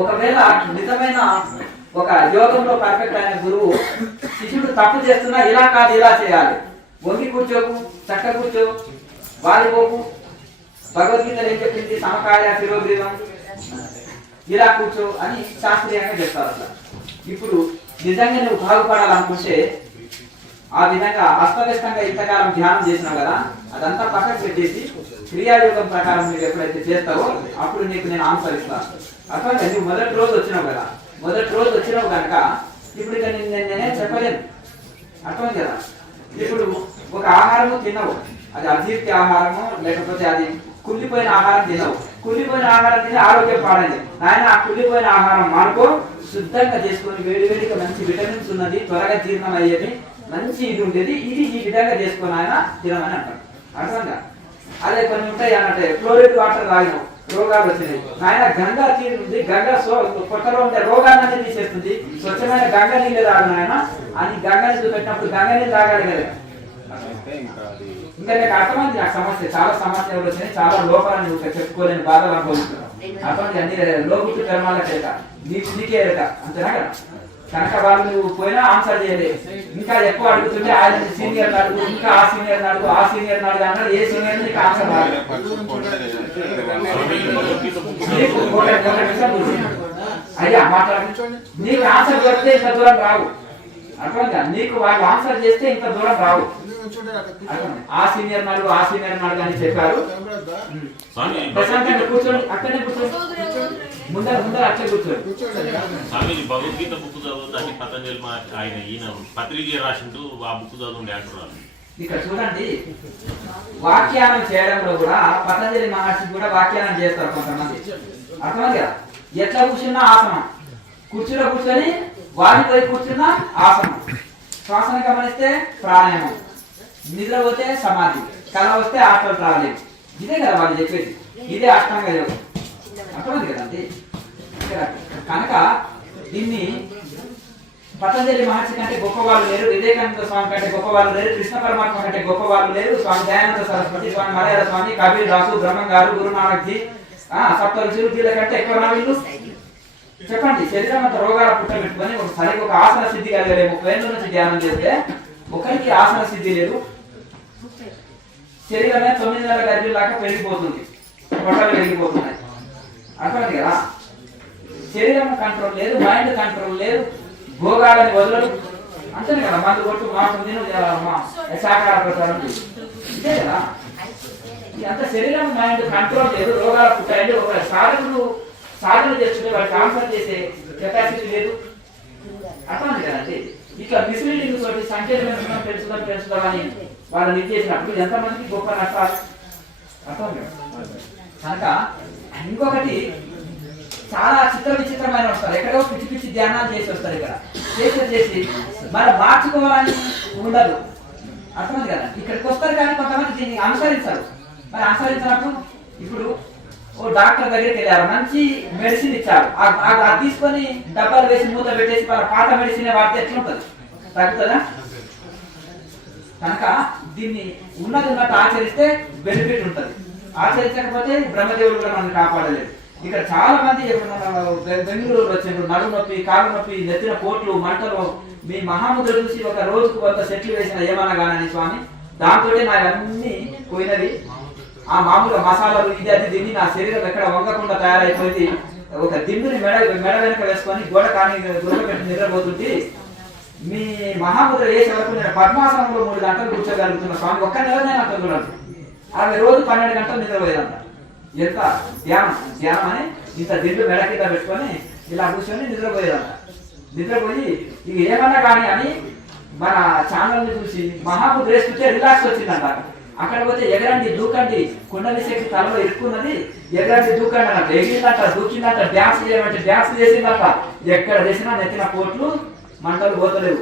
ఒకవేళ నిజమైన ఒక యోగంలో పర్ఫెక్ట్ అయిన గురువు శిష్యుడు తప్పు చేస్తున్నా ఇలా కాదు ఇలా చేయాలి, వంగి కూర్చోకు, చక్క కూర్చో, వాలిపోకు, భగవద్గీతలు ఏం చెప్పింది? సమకాయ శిరోగ్రీవం, ఇలా కూర్చో అని శాస్త్రీయంగా చెప్తారు. అట్లా ఇప్పుడు నిజంగా నువ్వు బాగుపడాలనుకుంటే ఆ విధంగా అస్తవ్యస్తంగా ఇంతకాలం ధ్యానం చేసినావు కదా, అదంతా పక్కకు పెట్టేసి క్రియాయోగం ప్రకారం నువ్వు ఎప్పుడైతే చేస్తావో అప్పుడు నీకు నేను ఆన్సర్ ఇస్తాను. అట్లా నువ్వు మొదటి రోజు వచ్చినావు కదా, మొదటి రోజు వచ్చినావు కనుక ఇప్పుడు ఇక నేనే చెప్పలేను. అర్థం కదా. ఇప్పుడు ఒక ఆహారము తిన్నావు, అది అజీర్తి ఆహారము లేకపోతే అది కుళ్ళిపోయిన ఆహారం తినవు, కుళ్ళిపోయిన ఆహారం తిని ఆరోగ్యం పాడైంది. ఆయన ఆ కుళ్ళిపోయిన ఆహారం మానుకో, శుద్ధంగా చేసుకొని వేడివేడిగా మంచి విటమిన్స్ ఉన్నది, త్వరగా జీర్ణం అయ్యేది, మంచి ఇది ఉండేది, ఇది ఈ విధంగా చేసుకొని ఆయన తినమని అంటారు. అర్థంగా అదే కొన్ని ఉంటాయి అన్నట్టే ఫ్లోరైడ్ వాటర్ తాగినాం రోగాలు వచ్చినాయి. ఆయన గంగా తీరు ఉంది, గంగా కొత్తలో ఉండే రోగాన్ని తీసేస్తుంది. స్వచ్ఛమైన గంగా నీళ్ళు తాగిన ఆయన అని గంగా నీళ్ళు పెట్టినప్పుడు గంగా నీళ్ళు తాగాలి కదా. ఇంకా నీకు అర్థమైంది నాకు సమస్య, చాలా సమస్యలు వచ్చినాయి, చాలా లోపాలని చెప్పుకోలేని బాధలు అనుభవిస్తున్నాం. అటువంటి అన్ని లోగుట్టు కర్మాల చేత నీకే అంతేనా కదా. కనుక వాళ్ళు నువ్వు పోయినా ఆన్సర్ చేయలేదు. ఇంకా ఎక్కువ అడుగుతుంటే ఆయన సీనియర్ అడుగు, ఇంకా ఆ సీనియర్ అడుగు, ఆ సీనియర్ అడుగు అన్నాడు. ఏ సీనియర్ నీకు ఆన్సర్ రాలేదు. అయ్యా మాట్లాడు, నీకు ఆన్సర్ దొరికితే ఇంత దూరం రావు. అర్థంగా నీకు వాళ్ళు ఆన్సర్ చేస్తే ఇంత దూరం రావు. ఆ సీనియర్ నాడు ఆ సీనియర్ నాడు అని చెప్పారు. ప్రశాంతంగా కూర్చోండి, అక్కడనే కూర్చోండి, ముందర అట్లే కూర్చోండి. స్వామి భగవద్గీత బుక్ చదువుతాన్ని పతంజలి ఆయన ఈయన పత్రిక రాసింటూ ఆ బుక్ చదువుండే అంటున్నారు. ఇక్కడ చూడండి, వాక్యానం చేయడంలో కూడా పతంజలి మహర్షి కూడా వాక్యానం చేస్తారు కొంతమంది. అర్థమైంది కదా. ఎట్లా కూర్చున్నా ఆసనం, కుర్చీలో కూర్చొని వాడిపై కూర్చున్నా ఆసనం, శ్వాసను గమనిస్తే ప్రాణాయామం, నిద్ర పోతే సమాధి, కళ వస్తే ఆస్ట్రల్ ట్రావెలింగ్. ఇదే కదా వాళ్ళు చెప్పేది, ఇదే అష్టాంగ యోగం. అర్థమైంది కదండి. కనుక దీన్ని పతంజలి మహర్షి కంటే గొప్పవాళ్ళు లేరు, వివేకానంద స్వామి కంటే గొప్పవాళ్ళు లేరు, కృష్ణ పరమాత్మ కంటే గొప్పవాళ్ళు లేరు, స్వామి దయానంద సరస్వతి, స్వామి మలయాళ స్వామి, కబీర్ దాసు, బ్రహ్మం గారు, గురునానక్ జీ, సప్త ఋషులు, వీళ్ళ కంటే ఎక్కువ వీళ్ళు. చెప్పండి, శరీరం అంతా రోగాల పుట్ట పెట్టుకొని ఒకసారి ఒక ఆసన సిద్ధి కలగలే 30 ఏళ్ళ నుంచి ధ్యానం చేస్తే ఒకరికి ఆసన సిద్ధి లేదు. శరీరమే 9 నెలల గర్భిలాగా పెరిగిపోతుంది, పొట్టలు పెరిగిపోతున్నాయి. అర్థమైంది కదా. శరీరం కంట్రోల్ లేదు, మైండ్ కంట్రోల్ లేదు, భోగాలని వదలడు. అంతేనే కదా. మందు కొట్టు మాసం తిను శాఖాహార ప్రచారం ఇదే కదా. అంత శరీరం మైండ్ కంట్రోల్ లేదు, రోగాల పుట్టాయండి. ఒక సాధన చేస్తుంటే వాడికి ఆన్సర్ చేసే కెపాసిటీ లేదు. అర్థమైంది కదండి. ఇట్లా మిస్లీడింగ్ తోటి సంఖ్యలను పెంచుదాం అని వాళ్ళని చేసినప్పుడు ఎంతమందికి గొప్ప నష్టాలు. అర్థం కనుక ఇంకొకటి చాలా విచిత్రమైన వస్తారు, ఎక్కడో పిచ్చి పిచ్చి ధ్యానాలు చేసి వస్తారు. ఇక్కడ చేసి మరి మార్చుకోవాలని ఉండదు. అర్థమైంది కదా. ఇక్కడికి వస్తారు కానీ కొంతమంది దీన్ని అనుసరించారు. మరి అనుసరించినప్పుడు ఇప్పుడు ఓ డాక్టర్ దగ్గరికి వెళ్ళారు, మంచి మెడిసిన్ ఇచ్చారు, అది తీసుకొని డబ్బాలు వేసి మూత పెట్టేసి వాళ్ళ పాత మెడిసిన్ వాడితే ఎట్లుంటుంది, తగ్గుతుందా? కనుక దీన్ని ఉన్నట్టు ఆచరిస్తే బెనిఫిట్ ఉంటుంది, ఆచరించకపోతే బ్రహ్మదేవుడు కూడా మనల్ని కాపాడలేదు. ఇక్కడ చాలా మంది బెంగళూరు వచ్చినప్పుడు నడు నొప్పి, కాలు నొప్పి, నెత్తిన పోట్లు, మంటలు, మీ మహాముద్ర చూసి ఒక రోజుకు కొంత సెట్లు వేసిన ఏమన్నా కానీ స్వామి, దాంతో నావన్నీ పోయినది. ఆ మామూలుగా మసాలాలు ఇది అది తిని నా శరీరం ఎక్కడ వంగకుండా తయారైపోయింది. ఒక దిండుని మెడ వెనక వేసుకొని గోడ కానీ పెట్టి నిద్రపోతుంది. మీ మహాముద్ర వేసే వరకు నేను పద్మాసనంలో 3 గంటలు కూర్చోగలుగుతున్న స్వామి. ఒక్క నెలనైనా చూడండి, ఆమె రోజు 12 గంటలు నిద్రపోయేదంట. ఎంత ధ్యానం అని ఇంత దిండు మెడ కింద పెట్టుకొని ఇలా కూర్చొని నిద్రపోయేదంట. నిద్రపోయి ఇక ఏమన్నా కానీ అని మన ఛానల్ని చూసి మహాముద్ర వేసుకుంటే రిలాక్స్ వచ్చిందంట. అక్కడ పోతే ఎగరండి దూకండి, కుండలి శక్తి తలలో ఇరుక్కున్నది, ఎగరండి దూకండి అన్నట్టు, ఎగిరిందంట, దూకిందంట, డ్యాన్స్ చేయమంటే డ్యాన్స్ చేసిందంట. ఎక్కడ చేసినా నెత్తిన పోట్లు, మంటలు పోతలేవు,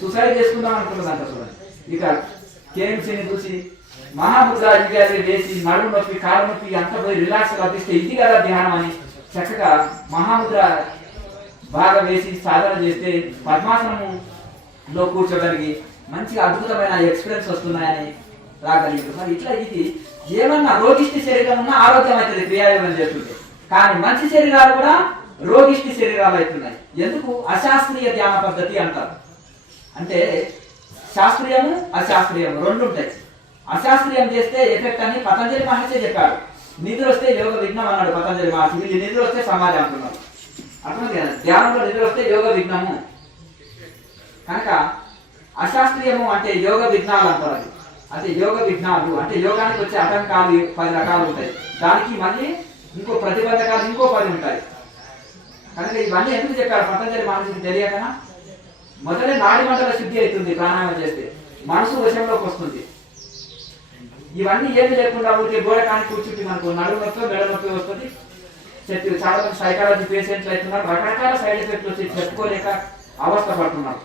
సూసైడ్ చేసుకుందాం అనుకున్నదంట. చూడండి, ఇక కేఎంసీని చూసి మహాముద్ర వేసి నడుము నొప్పి, కాలు నొప్పి అంతా పోయి రిలాక్స్ లభిస్తే ఇది కదా ధ్యానం అని చక్కగా మహాముద్ర బాగా వేసి సాధన చేస్తే పద్మాసనంలో కూర్చోగలిగి మంచిగా అద్భుతమైన ఎక్స్పీరియన్స్ వస్తున్నాయని రాగలిగారు. మరి ఇట్లా ఇది ఏమన్నా రోగిష్టి శరీరం ఉన్నా ఆరోగ్యం అవుతుంది క్రియాయోగం చేస్తుంటే. కానీ మంచి శరీరాలు కూడా రోగిష్టి శరీరాలు అవుతున్నాయి. ఎందుకు? అశాస్త్రీయ ధ్యాన పద్ధతి అంటారు. అంటే శాస్త్రీయము అశాస్త్రీయము రెండు ఉంటాయి. అశాస్త్రీయం చేస్తే ఎఫెక్ట్ అని పతంజలి మహర్షి చెప్పాడు. నిద్ర వస్తే యోగ విఘ్నం అన్నాడు పతంజలి మహర్షి. వీళ్ళు నిద్ర వస్తే సమాధి అంటున్నారు. అర్థమైంది కదా. ధ్యానంలో నిద్ర వస్తే యోగ విఘ్నము. కనుక అశాస్త్రీయము అంటే యోగ విఘ్నాలు అంటారు. అంటే యోగ విఘ్నాలు అంటే యోగానికి వచ్చే ఆటంకాలు 10 రకాలు ఉంటాయి. దానికి మళ్ళీ ఇంకో ప్రతిబంధకాలు ఇంకో 10 ఉంటాయి. కనుక ఇవన్నీ ఎందుకు చెప్పారు పతంజలి మహర్షికి తెలియకనా? మొదలే నాడి మండల శుద్ధి అవుతుంది ప్రాణాయామం చేస్తే, మనసు వశంలోకి వస్తుంది. ఇవన్నీ ఏమి లేకుండా ఊరికే గోడ కానీ కూర్చుంటే మనకు నడుము నొప్పి మెడ నొప్పి వస్తుంది. చాలా మంది సైకాలజీ పేషెంట్లు అవుతున్నారు, రకరకాల సైడ్ ఎఫెక్ట్లు వచ్చి చెప్పుకోలేక అవస్థ పడుతున్నారు.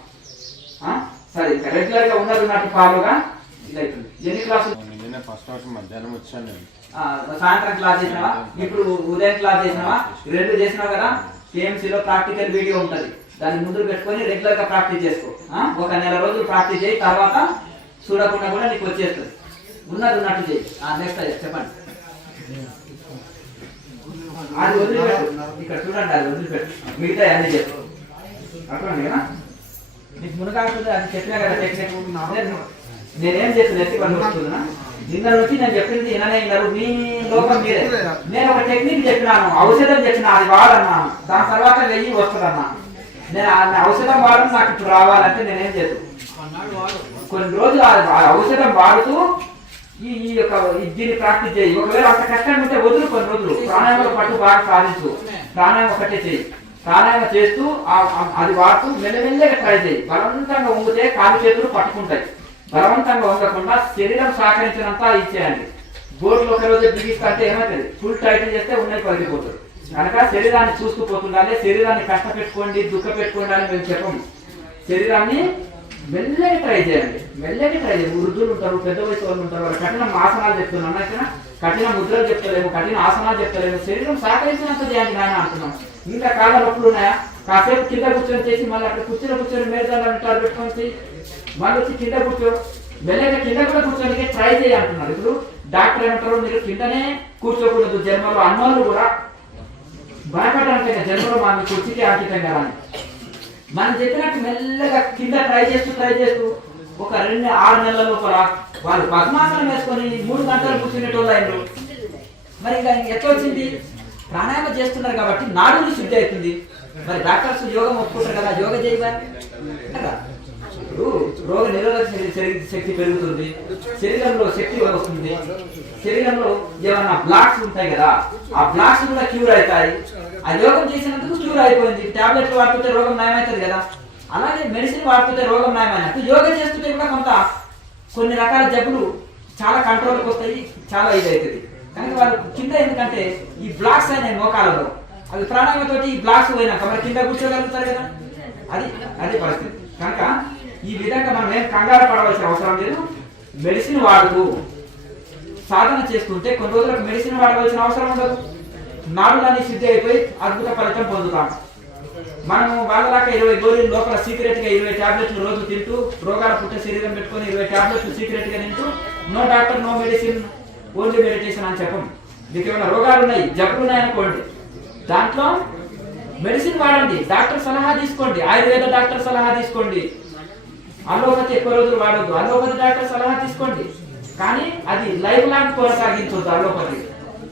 సరే ఇంకా రెగ్యులర్ గా ఉన్నట్టు ఫాలోగా ఇది అవుతుంది. ఎన్ని క్లాసులు? ఫస్ట్ క్లాస్ మధ్యాహ్నం వచ్చాను నేను. సాయంత్రం క్లాస్ చేసినావా? ఇప్పుడు ఉదయం క్లాస్ చేసినావా? 2 చేసినావు కదా. కేఎంసీలో ప్రాక్టికల్ వీడియో ఉంటుంది, దాన్ని ముందు పెట్టుకొని రెగ్యులర్ గా ప్రాక్టీస్ చేసుకో. ఒక నెల రోజులు ప్రాక్టీస్ చేయి, తర్వాత చూడకుండా కూడా నీకు వచ్చేస్తుంది. ఉన్నట్టు చేయి. నెక్స్ట్ చెప్పండి. అది వదిలిపెట్టు, ఇక్కడ చూడండి, అది వదిలిపెట్టు, మిగతా అన్ని చెప్పు. అర్థమైంది కదా? నీకు మునగాకుతుంది అది చెప్పినా కదా టెక్నిక్. నేనేం చేస్తున్నా ఎత్తి పని వస్తున్నా, నిన్న నుంచి నేను చెప్పింది విననే వినరు, మీ లోపం మీరే. నేను ఒక టెక్నిక్ చెప్పినాను, ఔషధం చెప్పిన, అది వాడన్నాను, దాని తర్వాత 1000 వస్తుందన్నా. నేను ఔషధం వాడడం నాకు ఇప్పుడు రావాలంటే నేనేం చేస్తాను, కొన్ని రోజులు ఆ ఔషధం వాడుతూ ఈ యొక్క దీన్ని ప్రాక్టీస్ చేయి. ఒకవేళ అంత కష్టంగా ఉంటే వదులు, కొన్ని రోజులు ప్రాణాయామం పట్టు బాగా సాధించు. ప్రాణాయామం ఒకటే చేయి, ప్రాణాయామం చేస్తూ అది వాడుతూ మెల్లమెల్లగా ట్రై చేయి. బలవంతంగా వంగితే కాలు చేతులు పట్టుకుంటాయి. బలవంతంగా వంగకుండా శరీరం సహకరించినంత ఇచ్చేయండి. బోర్డులో ఒక రోజు బిగిస్తే ఏమవుతుంది, ఫుల్ టైట్ చేస్తే ఉన్నది పగిలిపోతుంది. కనుక శరీరాన్ని చూసుకుపోతుండాలి. శరీరాన్ని కష్టపెట్టుకోండి, దుఃఖ పెట్టుకోండి అని మేము చెప్పము. శరీరాన్ని మెల్లగా ట్రై చేయండి, మెల్లగా ట్రై చేయండి. వృద్ధులు ఉంటారు, పెద్ద వయసు వాళ్ళు ఉంటారు, వాళ్ళు కఠిన ఆసనాలు చెప్తున్నాను అయితే, కఠిన ముద్రలు చెప్తలేము, కఠిన ఆసనాలు చెప్తలేము. శరీరం సహకరించినంత చేయండి నాయన అంటున్నాం. ఇంకా కాళ్ళ నొప్పులు ఉన్నాయా, కాసేపు కింద కూర్చొని చేసి మళ్ళీ అక్కడ కూర్చొని మేడదాన్ని పెట్టుకొని చేయి. మళ్ళీ వచ్చి కింద కూర్చో, మెల్లగా కింద కూడా కూర్చోడానికి ట్రై చేయి అంటున్నారు. ఇప్పుడు డాక్టర్ ఏమంటారు, మీరు కిందనే కూర్చోకూడదు, జన్మలో అన్నోళ్ళు కూడా భయపడడానికి జన్మలో మనం కుర్చీకి ఆకితం కదా అని మనం చెప్పినట్టు మెల్లగా కింద ట్రై చేస్తూ ఒక 6 నెలల లోపల వాళ్ళు పద్మాసనం వేసుకొని 3 గంటలు కూర్చునేటోళ్ళు అయినారు. మరి ఇంకా ఎట్లా వచ్చింది? ప్రాణాయామం చేస్తున్నారు కాబట్టి నాడులు శుద్ధి అవుతుంది. మరి డాక్టర్స్ యోగం ఒప్పుకుంటారు కదా, యోగ చేయవాలి కదా. ఇప్పుడు రోగ నిరోధక శక్తి పెరుగుతుంది, శరీరంలో శక్తి వస్తుంది, శరీరంలో ఏమన్నా బ్లాక్స్ ఉంటాయి కదా, ఆ బ్లాక్స్ కూడా క్యూర్ అవుతాయి. ఆ యోగం చేసినందుకు క్యూర్ అయిపోయింది. టాబ్లెట్లు వాడుతుంటే రోగం నయమవుతుంది కదా, అలాగే మెడిసిన్ వాడుతుంటే రోగం నయమైనట్టు యోగా చేస్తుంటే కూడా కొంత కొన్ని రకాల జబ్బులు చాలా కంట్రోల్కి వస్తాయి, చాలా ఇది అవుతుంది. కనుక వాళ్ళు కింద ఎందుకంటే ఈ బ్లాక్స్ అయినాయి మోకాలలో, అవి ప్రాణాయామతో ఈ బ్లాక్స్ పోయినాక మరి కింద కూర్చోగలుగుతారు కదా, అది పరిస్థితి. కనుక ఈ విధంగా మనం ఏం కంగారు పడవలసిన అవసరం లేదు. మెడిసిన్ వాడుతూ సాధన చేసుకుంటే కొన్ని రోజులకు మెడిసిన్ వాడవలసిన అవసరం ఉండదు. నాడులన్నీ శుద్ధి అయిపోయి అద్భుత ఫలితం పొందుతాం. మనం వాళ్ళలాగా 20 గోళీలు లోపల సీక్రెట్ గా 20 టాబ్లెట్లు రోజు తింటూ రోగాల పుట్టే శరీరం పెట్టుకొని 20 టాబ్లెట్లు సీక్రెట్ గా తింటూ no doctor no medicine only meditation అని చెప్పం. మీకు ఏమైనా రోగాలు ఉన్నాయి, జబ్బులు ఉన్నాయనుకోండి, దాంట్లో మెడిసిన్ వాడండి, డాక్టర్ సలహా తీసుకోండి, ఆయుర్వేద డాక్టర్ సలహా తీసుకోండి. అలోపతి ఎక్కువ రోజులు వాడద్దు, అలోపతి డాక్టర్ సలహా తీసుకోండి, కానీ అది లైఫ్ లాంగ్ కొనసాగించొద్దు అలోపతి.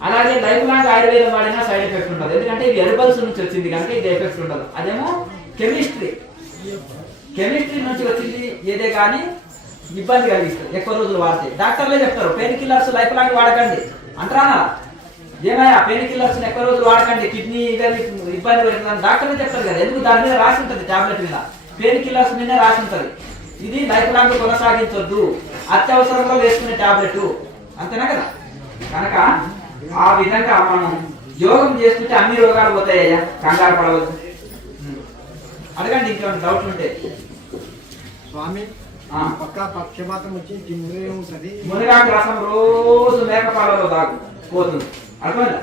అలాగే లైఫ్ లాంగ్ ఆయుర్వేదం వాడినా సైడ్ ఎఫెక్ట్ ఉండదు, ఎందుకంటే ఇది హెర్బల్స్ నుంచి వచ్చింది కనుక ఇది ఎఫెక్ట్ ఉండదు. అదేమో కెమిస్ట్రీ నుంచి వచ్చింది, ఏదే కానీ ఇబ్బంది కలిగిస్తుంది ఎక్కువ రోజులు వాడితే. డాక్టర్లే చెప్తారు పెయిన్ కిల్లర్స్ లైఫ్ లాంగ్ వాడకండి అంటారా, ఏమయ్యా పెయిన్ కిల్లర్స్ ఎక్కువ రోజులు వాడకండి కిడ్నీ ఇబ్బంది పెడుతుందని డాక్టర్లే చెప్తారు కదా. ఎందుకు దాని మీద రాసి ఉంటుంది, టాబ్లెట్ మీద పెయిన్ కిల్లర్స్ మీదే రాసి ఉంటుంది. ఇది లైఫ్ లాంగ్ కొనసాగించొద్దు, అత్యవసరంలో వేసుకునే టాబ్లెట్, అంతేనా కదా. కనుక ఆ విధంగా మనం యోగం చేస్తుంటే అన్ని రోగాలు పోతాయ్యా, కంగారు పడవద్దు. అడగండి ఇంకేమైనా డౌట్ ఉంటే. స్వామి పక్క పక్షపాతం వచ్చి ఉంటుంది, మునగాకు రసం రోజు మేకపాలలో తాగు పోతుంది, అర్థమైందా?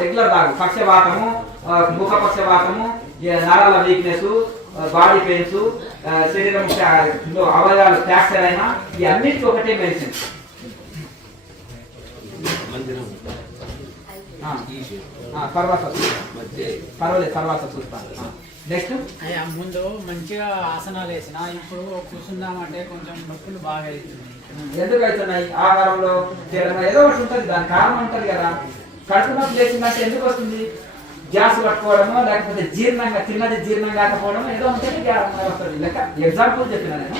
రెగ్యులర్ తాగు. పక్షవాతము, ముఖ పక్షవాతము, నరాల వీక్నెస్, బాడీ పెయిన్స్, శరీరం అవయవాలు ఫ్రాక్చర్ అయినా ఈ అన్నిటికీ ఒకటే మెడిసిన్. తర్వాత చూస్తాను. నెక్స్ట్ ముందు మంచిగా ఆసనాలు వేసిన, ఇప్పుడు కూర్చుందామంటే కొంచెం నొప్పులు బాగా అవుతున్నాయి. ఎందుకు అవుతున్నాయి? ఆహారంలో ఏదో ఒకటి ఉంటుంది, దాని కారణం ఉంటుంది కదా. కడుపు నొప్పి చేసిందంటే ఎందుకు వస్తుంది? గ్యాస్ పట్టుకోవడమో లేకపోతే తిన్నది జీర్ణం కాకపోవడం ఏదో ఉంటుంది, వస్తుంది. లెక్క ఎగ్జాంపుల్ చెప్పిన నేను.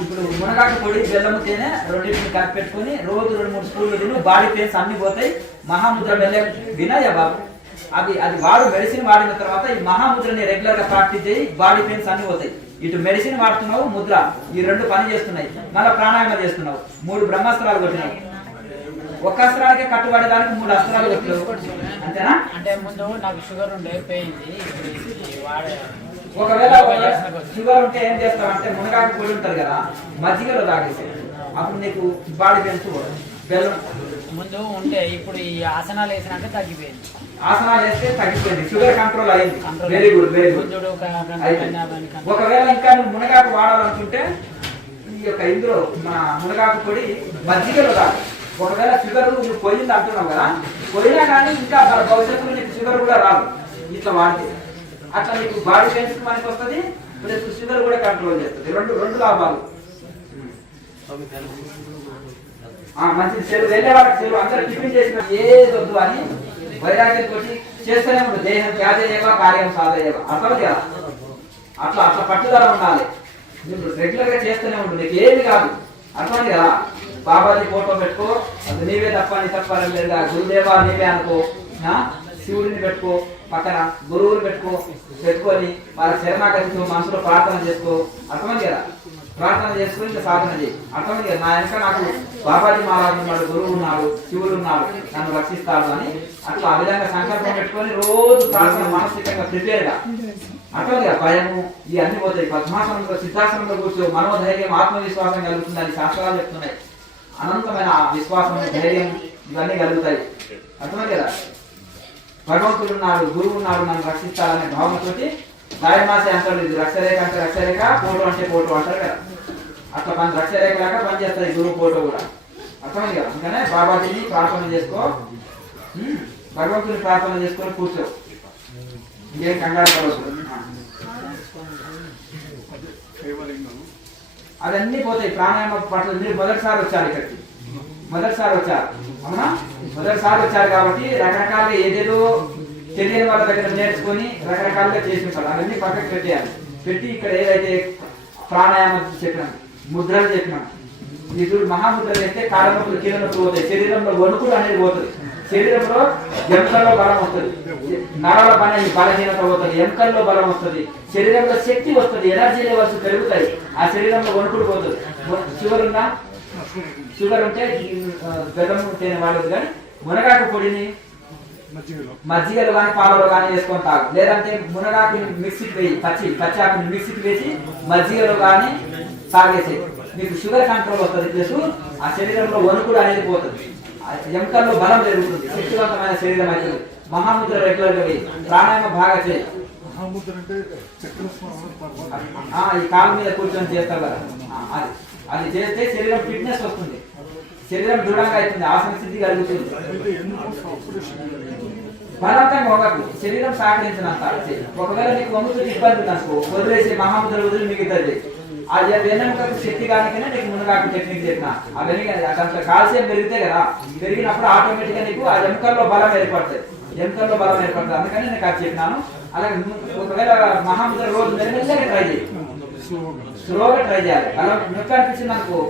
ఇప్పుడు మునగాకు పొడి బెల్లము తేనె రెండింటిని కలిపి పెట్టుకుని రోజు 2-3 స్పూన్లు తిను, బాడీ పెయిన్స్ అన్ని పోతాయి. మహాముద్ర వినయ్యా బాబు, అది వాడు మెడిసిన్ వాడిన తర్వాత ఈ మహాముద్రని రెగ్యులర్ గా ప్రాక్టీస్ చేయి, బాడీ పెయిన్స్ అన్ని పోతాయి. ఇటు మెడిసిన్ వాడుతున్నావు, ముద్ర, ఈ రెండు పని చేస్తున్నాయి. మళ్ళీ ప్రాణాయామం చేస్తున్నావు, 3 బ్రహ్మాస్త్రాలు కొట్టినావు. ఒక అస్త్రాలకే కట్టుబడేదానికి 3 అస్త్రాలు కొట్టినావు, అంతేనా? అంటే ముందు నాకు షుగర్ ఉండే పోయింది. ఒకవేళ షుగర్ ఉంటే ఏం చేస్తావు అంటే మునగాకు పొడి ఉంటుంది కదా, మజ్జిగలో తాగేసి, అప్పుడు నీకు బాడీ పెయిన్స్ బెల్లం ముందు ఉంటే ఇప్పుడు ఈ ఆసనాలు వేసినాక తగ్గిపోయింది. ఆసనాలు వేస్తే తగ్గిపోయింది, షుగర్ కంట్రోల్ అయింది. Very good, very good. ఒకవేళ ఇంకా నువ్వు మునగాకు వాడాలనుకుంటే ఈ యొక్క ఇందులో మన మునగాకు పొడి మజ్జిగలో తాగు. ఒకవేళ షుగర్ నువ్వు పోయింది అంటున్నావు కదా, పోయినా కానీ ఇంకా భవిష్యత్తులో నీకు షుగర్ కూడా రాదు ఇట్లా వాడితే. అట్లా నీకు బాడీ పెయిన్స్ మనకి వస్తుంది, ప్లస్ షుగర్ కూడా కంట్రోల్ చేస్తుంది. రెండు లాభాలు. మంచి చెరువు వెళ్ళే వాళ్ళకి చెరువు అందరూ టిఫిన్ చేసిన ఏదొద్దు అని వైరాగ్యంతో చేస్తూనే ఉంటుంది. దేహం త్యాగేవా కార్యం సాధేవా, అసలు కదా. అట్లా పట్టుదల ఉండాలి. నువ్వు రెగ్యులర్ గా చేస్తూనే ఉంటుంది, నీకు ఏమి కాదు. అర్థమైంది కదా. బాబాజీ ఫోటో పెట్టుకో, అది నీవే తప్ప నీ తప్పని లేదా, గురుదేవా నీవే అనుకో, శివుడిని పెట్టుకో పక్కన, గురువుని పెట్టుకొని వాళ్ళ శరణాగతి మనసులో ప్రార్థన చేసుకో. అర్థమైంది కదా. ప్రార్థన చేసుకుని ఇంకా సాధన చేయి. అర్థమైంది కదా. నా వెనక నాకు బాబాజీ మహారాజు ఉన్నాడు, గురువు ఉన్నాడు, శివుడు ఉన్నాడు, నన్ను రక్షిస్తాడు అని అట్లా ఆ విధంగా సంకల్పం పెట్టుకొని రోజు ప్రార్థన మానసికంగా ప్రిపేర్ గా. అర్థమైంది కదా. భయము ఇవన్నీ పోతాయి. పద్మాసనంలో సిద్ధాసనంలో కూర్చో, మనోధైర్యం ఆత్మవిశ్వాసం కలుగుతుందని శాస్త్రాలు చెప్తున్నాయి. అనంతమైన విశ్వాసం, ధైర్యం ఇవన్నీ కలుగుతాయి. అర్థమైంది కదా. భగవంతుడు ఉన్నాడు, గురువు ఉన్నాడు, నన్ను రక్షిస్తాడనే భావనతోటి సాయమాసే అంటారు. ఇది రక్షరేఖ అంటే రక్షరేఖ, ఫోటో అంటే ఫోటో అంటారు కదా. అట్లా రక్షరేఖ లాగా పనిచేస్తుంది గురువు ఫోటో కూడా. అర్థమైంది కదా. అందుకనే బాబాజీని ప్రార్థన చేసుకో, భగవంతుని ప్రార్థన చేసుకొని కూర్చో, ఇంకేం కంగారు పడవచ్చు. అవన్నీ పోతాయి. ప్రాణాయామ పట్ల మీరు మొదటిసారి వచ్చారు ఇక్కడికి, అవునా? మొదటిసారి వచ్చారు కాబట్టి రకరకాలుగా ఏదేదో తెలియని వాళ్ళ దగ్గర నేర్చుకొని రకరకాలుగా చేసి ఉంటారు. అవన్నీ పక్కకు పెట్టి ఇక్కడ ఏదైతే ప్రాణాయామం చెప్పినాం, ముద్రలు చెప్పినాం, ఇప్పుడు మహాముద్రలు వేస్తే కాళ్ళనొప్పులు, కీళ్ళనొప్పులు పోతాయి, శరీరంలో వణుకులు అనేది పోతుంది, శరీరంలో ఎముకల్లో బలం వస్తుంది, నరాల బలహీనత పోతుంది, ఎముకల్లో బలం వస్తుంది, శరీరంలో శక్తి వస్తుంది, ఎనర్జీ లెవెల్స్ పెరుగుతాయి, ఆ శరీరంలో వణుకులు పోతుంది. షుగర్ ఉంటే బెల్లం తేనె వాడదు, కానీ మునగాకు పొడిని మజ్జిగలు కానీ పాలలో కానీ వేసుకొని తాగు. లేదంటే మునగాకుని మిక్సీకి వేయి, పచ్చాకుని మిక్సీకి వేసి మజ్జిగలో కానీ తాగేసి మీకు షుగర్ కంట్రోల్ వస్తుంది. ప్లస్ ఆ శరీరంలో వణుకుడు అనేది పోతుంది, ఎముకల్లో బలం పెరుగుతుంది, శక్తివంతమైన శరీరం అవుతుంది. మహాముద్ర రెగ్యులర్ గా వేయి, ప్రాణాయామ బాగా చేయి. ఈ కాలు మీద కూర్చొని చేస్తారు కదా, అది చేస్తే శరీరం ఫిట్నెస్ వస్తుంది, శరీరం దృఢంగా అవుతుంది, ఆసన స్థితి కలుగుతుంది. బలవంతంగా వంగకు, శరీరం సహకరించినంత. ఒకవేళ నీకు వంగుతుంది ఇబ్బంది అనుకో, వదిలేసి మహాముద్ర వదిలి మిగతాది. అది వెన్నెముకకు శక్తి కానికనే నీకు మునగాకు టెక్నిక్ చెప్పిన. అవన్నీ దాంట్లో కాల్షియం పెరిగితే కదా, పెరిగినప్పుడు ఆటోమేటిక్ గా నీకు ఆ ఎముకల్లో బలం ఏర్పడుతుంది. అందుకని నేను అది చెప్పినాను. అలాగే ఒకవేళ మహాముద్ర రోజు మెల్లగా ట్రై చేయి, స్లోగా ట్రై చేయాలి. అలా నొప్పి అనిపించింది అనుకో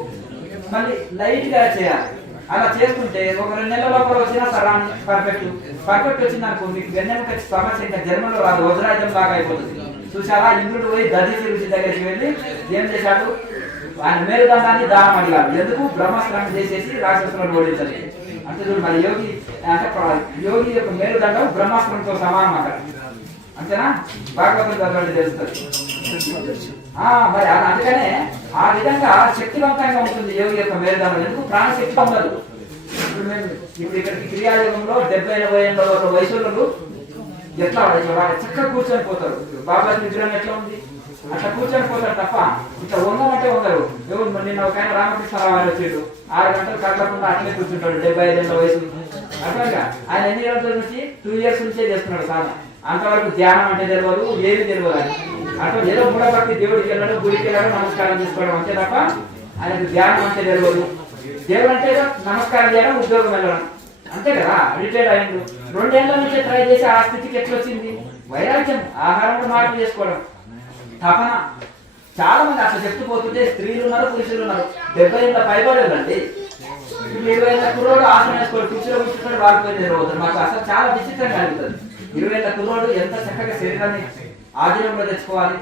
మళ్ళీ లైట్ గా చేయాలి. అలా చేసుకుంటే ఒక 2 నెలల లోపల వచ్చినా సరాన్ని పర్ఫెక్ట్ వచ్చింది అనుకో, మీకు వెన్నెముక సమస్య ఇంకా జన్మలో రాదు, వజ్రాయుధం లాగా అయిపోతుంది. చూసారా, ఇంద్రుడు పోయి దధీచి ఋషి దగ్గరికి వెళ్ళి ఏం చేశాడు, ఆయన మేరుదండాన్ని దానం అడిగాడు. ఎందుకు? బ్రహ్మస్త్రాన్ని చేసేసి రాక్షసులను ఓడించాలి. అంటే మరి యోగి యొక్క మేరుదండం బ్రహ్మాస్త్రంతో సమానం అక్కడ, అంతేనా? భాగవతం చదవండి తెలుస్తుంది. మరి అందుకనే ఆ విధంగా శక్తివంతంగా ఉంటుంది యోగి యొక్క మేరుదండం. ఎందుకు? ప్రాణశక్తి ఉండదు. ఇప్పుడు ఇక్కడికి క్రియాయోగంలో 70-80 ఏళ్ళ వయసులు ఎట్లా చక్కగా కూర్చొని పోతారు. బాబాజీ విగ్రహం ఎట్లా ఉంది అట్లా కూర్చొని పోతారు తప్ప ఇట్లా వంగమంటే వంగరు. ఎవరు నిన్న ఒక ఆయన రామకృష్ణరావు అని వచ్చాడు, 6 గంటలు కట్టకుండా అట్లే కూర్చుంటాడు, 75 ఏళ్ళ వయసు. అట్లాగా ఆయన ఎన్ని రోజుల నుంచి 2 years నుంచే చేస్తున్నాడు సాధన. అంతవరకు ధ్యానం అంటే తెలియదు, ఏమి తెలియదు అని. అట్లా ఏదో మూఢభక్తి, దేవుడికి వెళ్ళాడు, గుడికి వెళ్ళాడు, నమస్కారం చేసుకోవడం అంతే తప్ప ఆయనకు ధ్యానం అంటే తెలియదు. దేవుడు అంటే నమస్కారం చేయడం, ఉద్యోగం వెళ్ళడం అంతే కదా. రిటైర్డ్ అయిండు, 2 ఏళ్ల నుంచే ట్రై చేసి ఆ స్థితికి ఎట్లా వచ్చింది? వైరాగ్యం, ఆహారంలో మార్పు చేసుకోవడం, తపన. చాలా మంది అట్లా చెప్తూ పోతుంటే స్త్రీలు ఉన్నారు, పురుషులు ఉన్నారు. 70 ఏళ్ళ పైబడేదండి. ఇప్పుడు 20 ఏళ్ళ కుర్రోడు ఆసనం వేసుకోవాలి, కుర్చీలో కూర్చుంటే వాడిపోయింది రోజు. మాకు అసలు చాలా విచిత్రంగా అనిపిస్తుంది. 20 ఏళ్ల కుర్రోడు ఎంత చక్కగా శరీరాన్ని ఆధీనంలో తెచ్చుకోవాలి.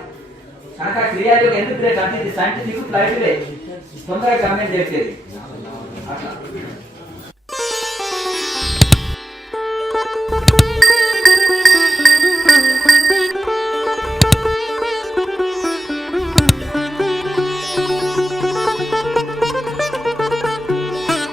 కనుక క్రియాయోగం ఎందుకు గ్రేట్ అంటే ఇది సైంటిఫిక్ ఫ్లైట్ వే తొందరగా గమ్యం చేసేది అట్లా.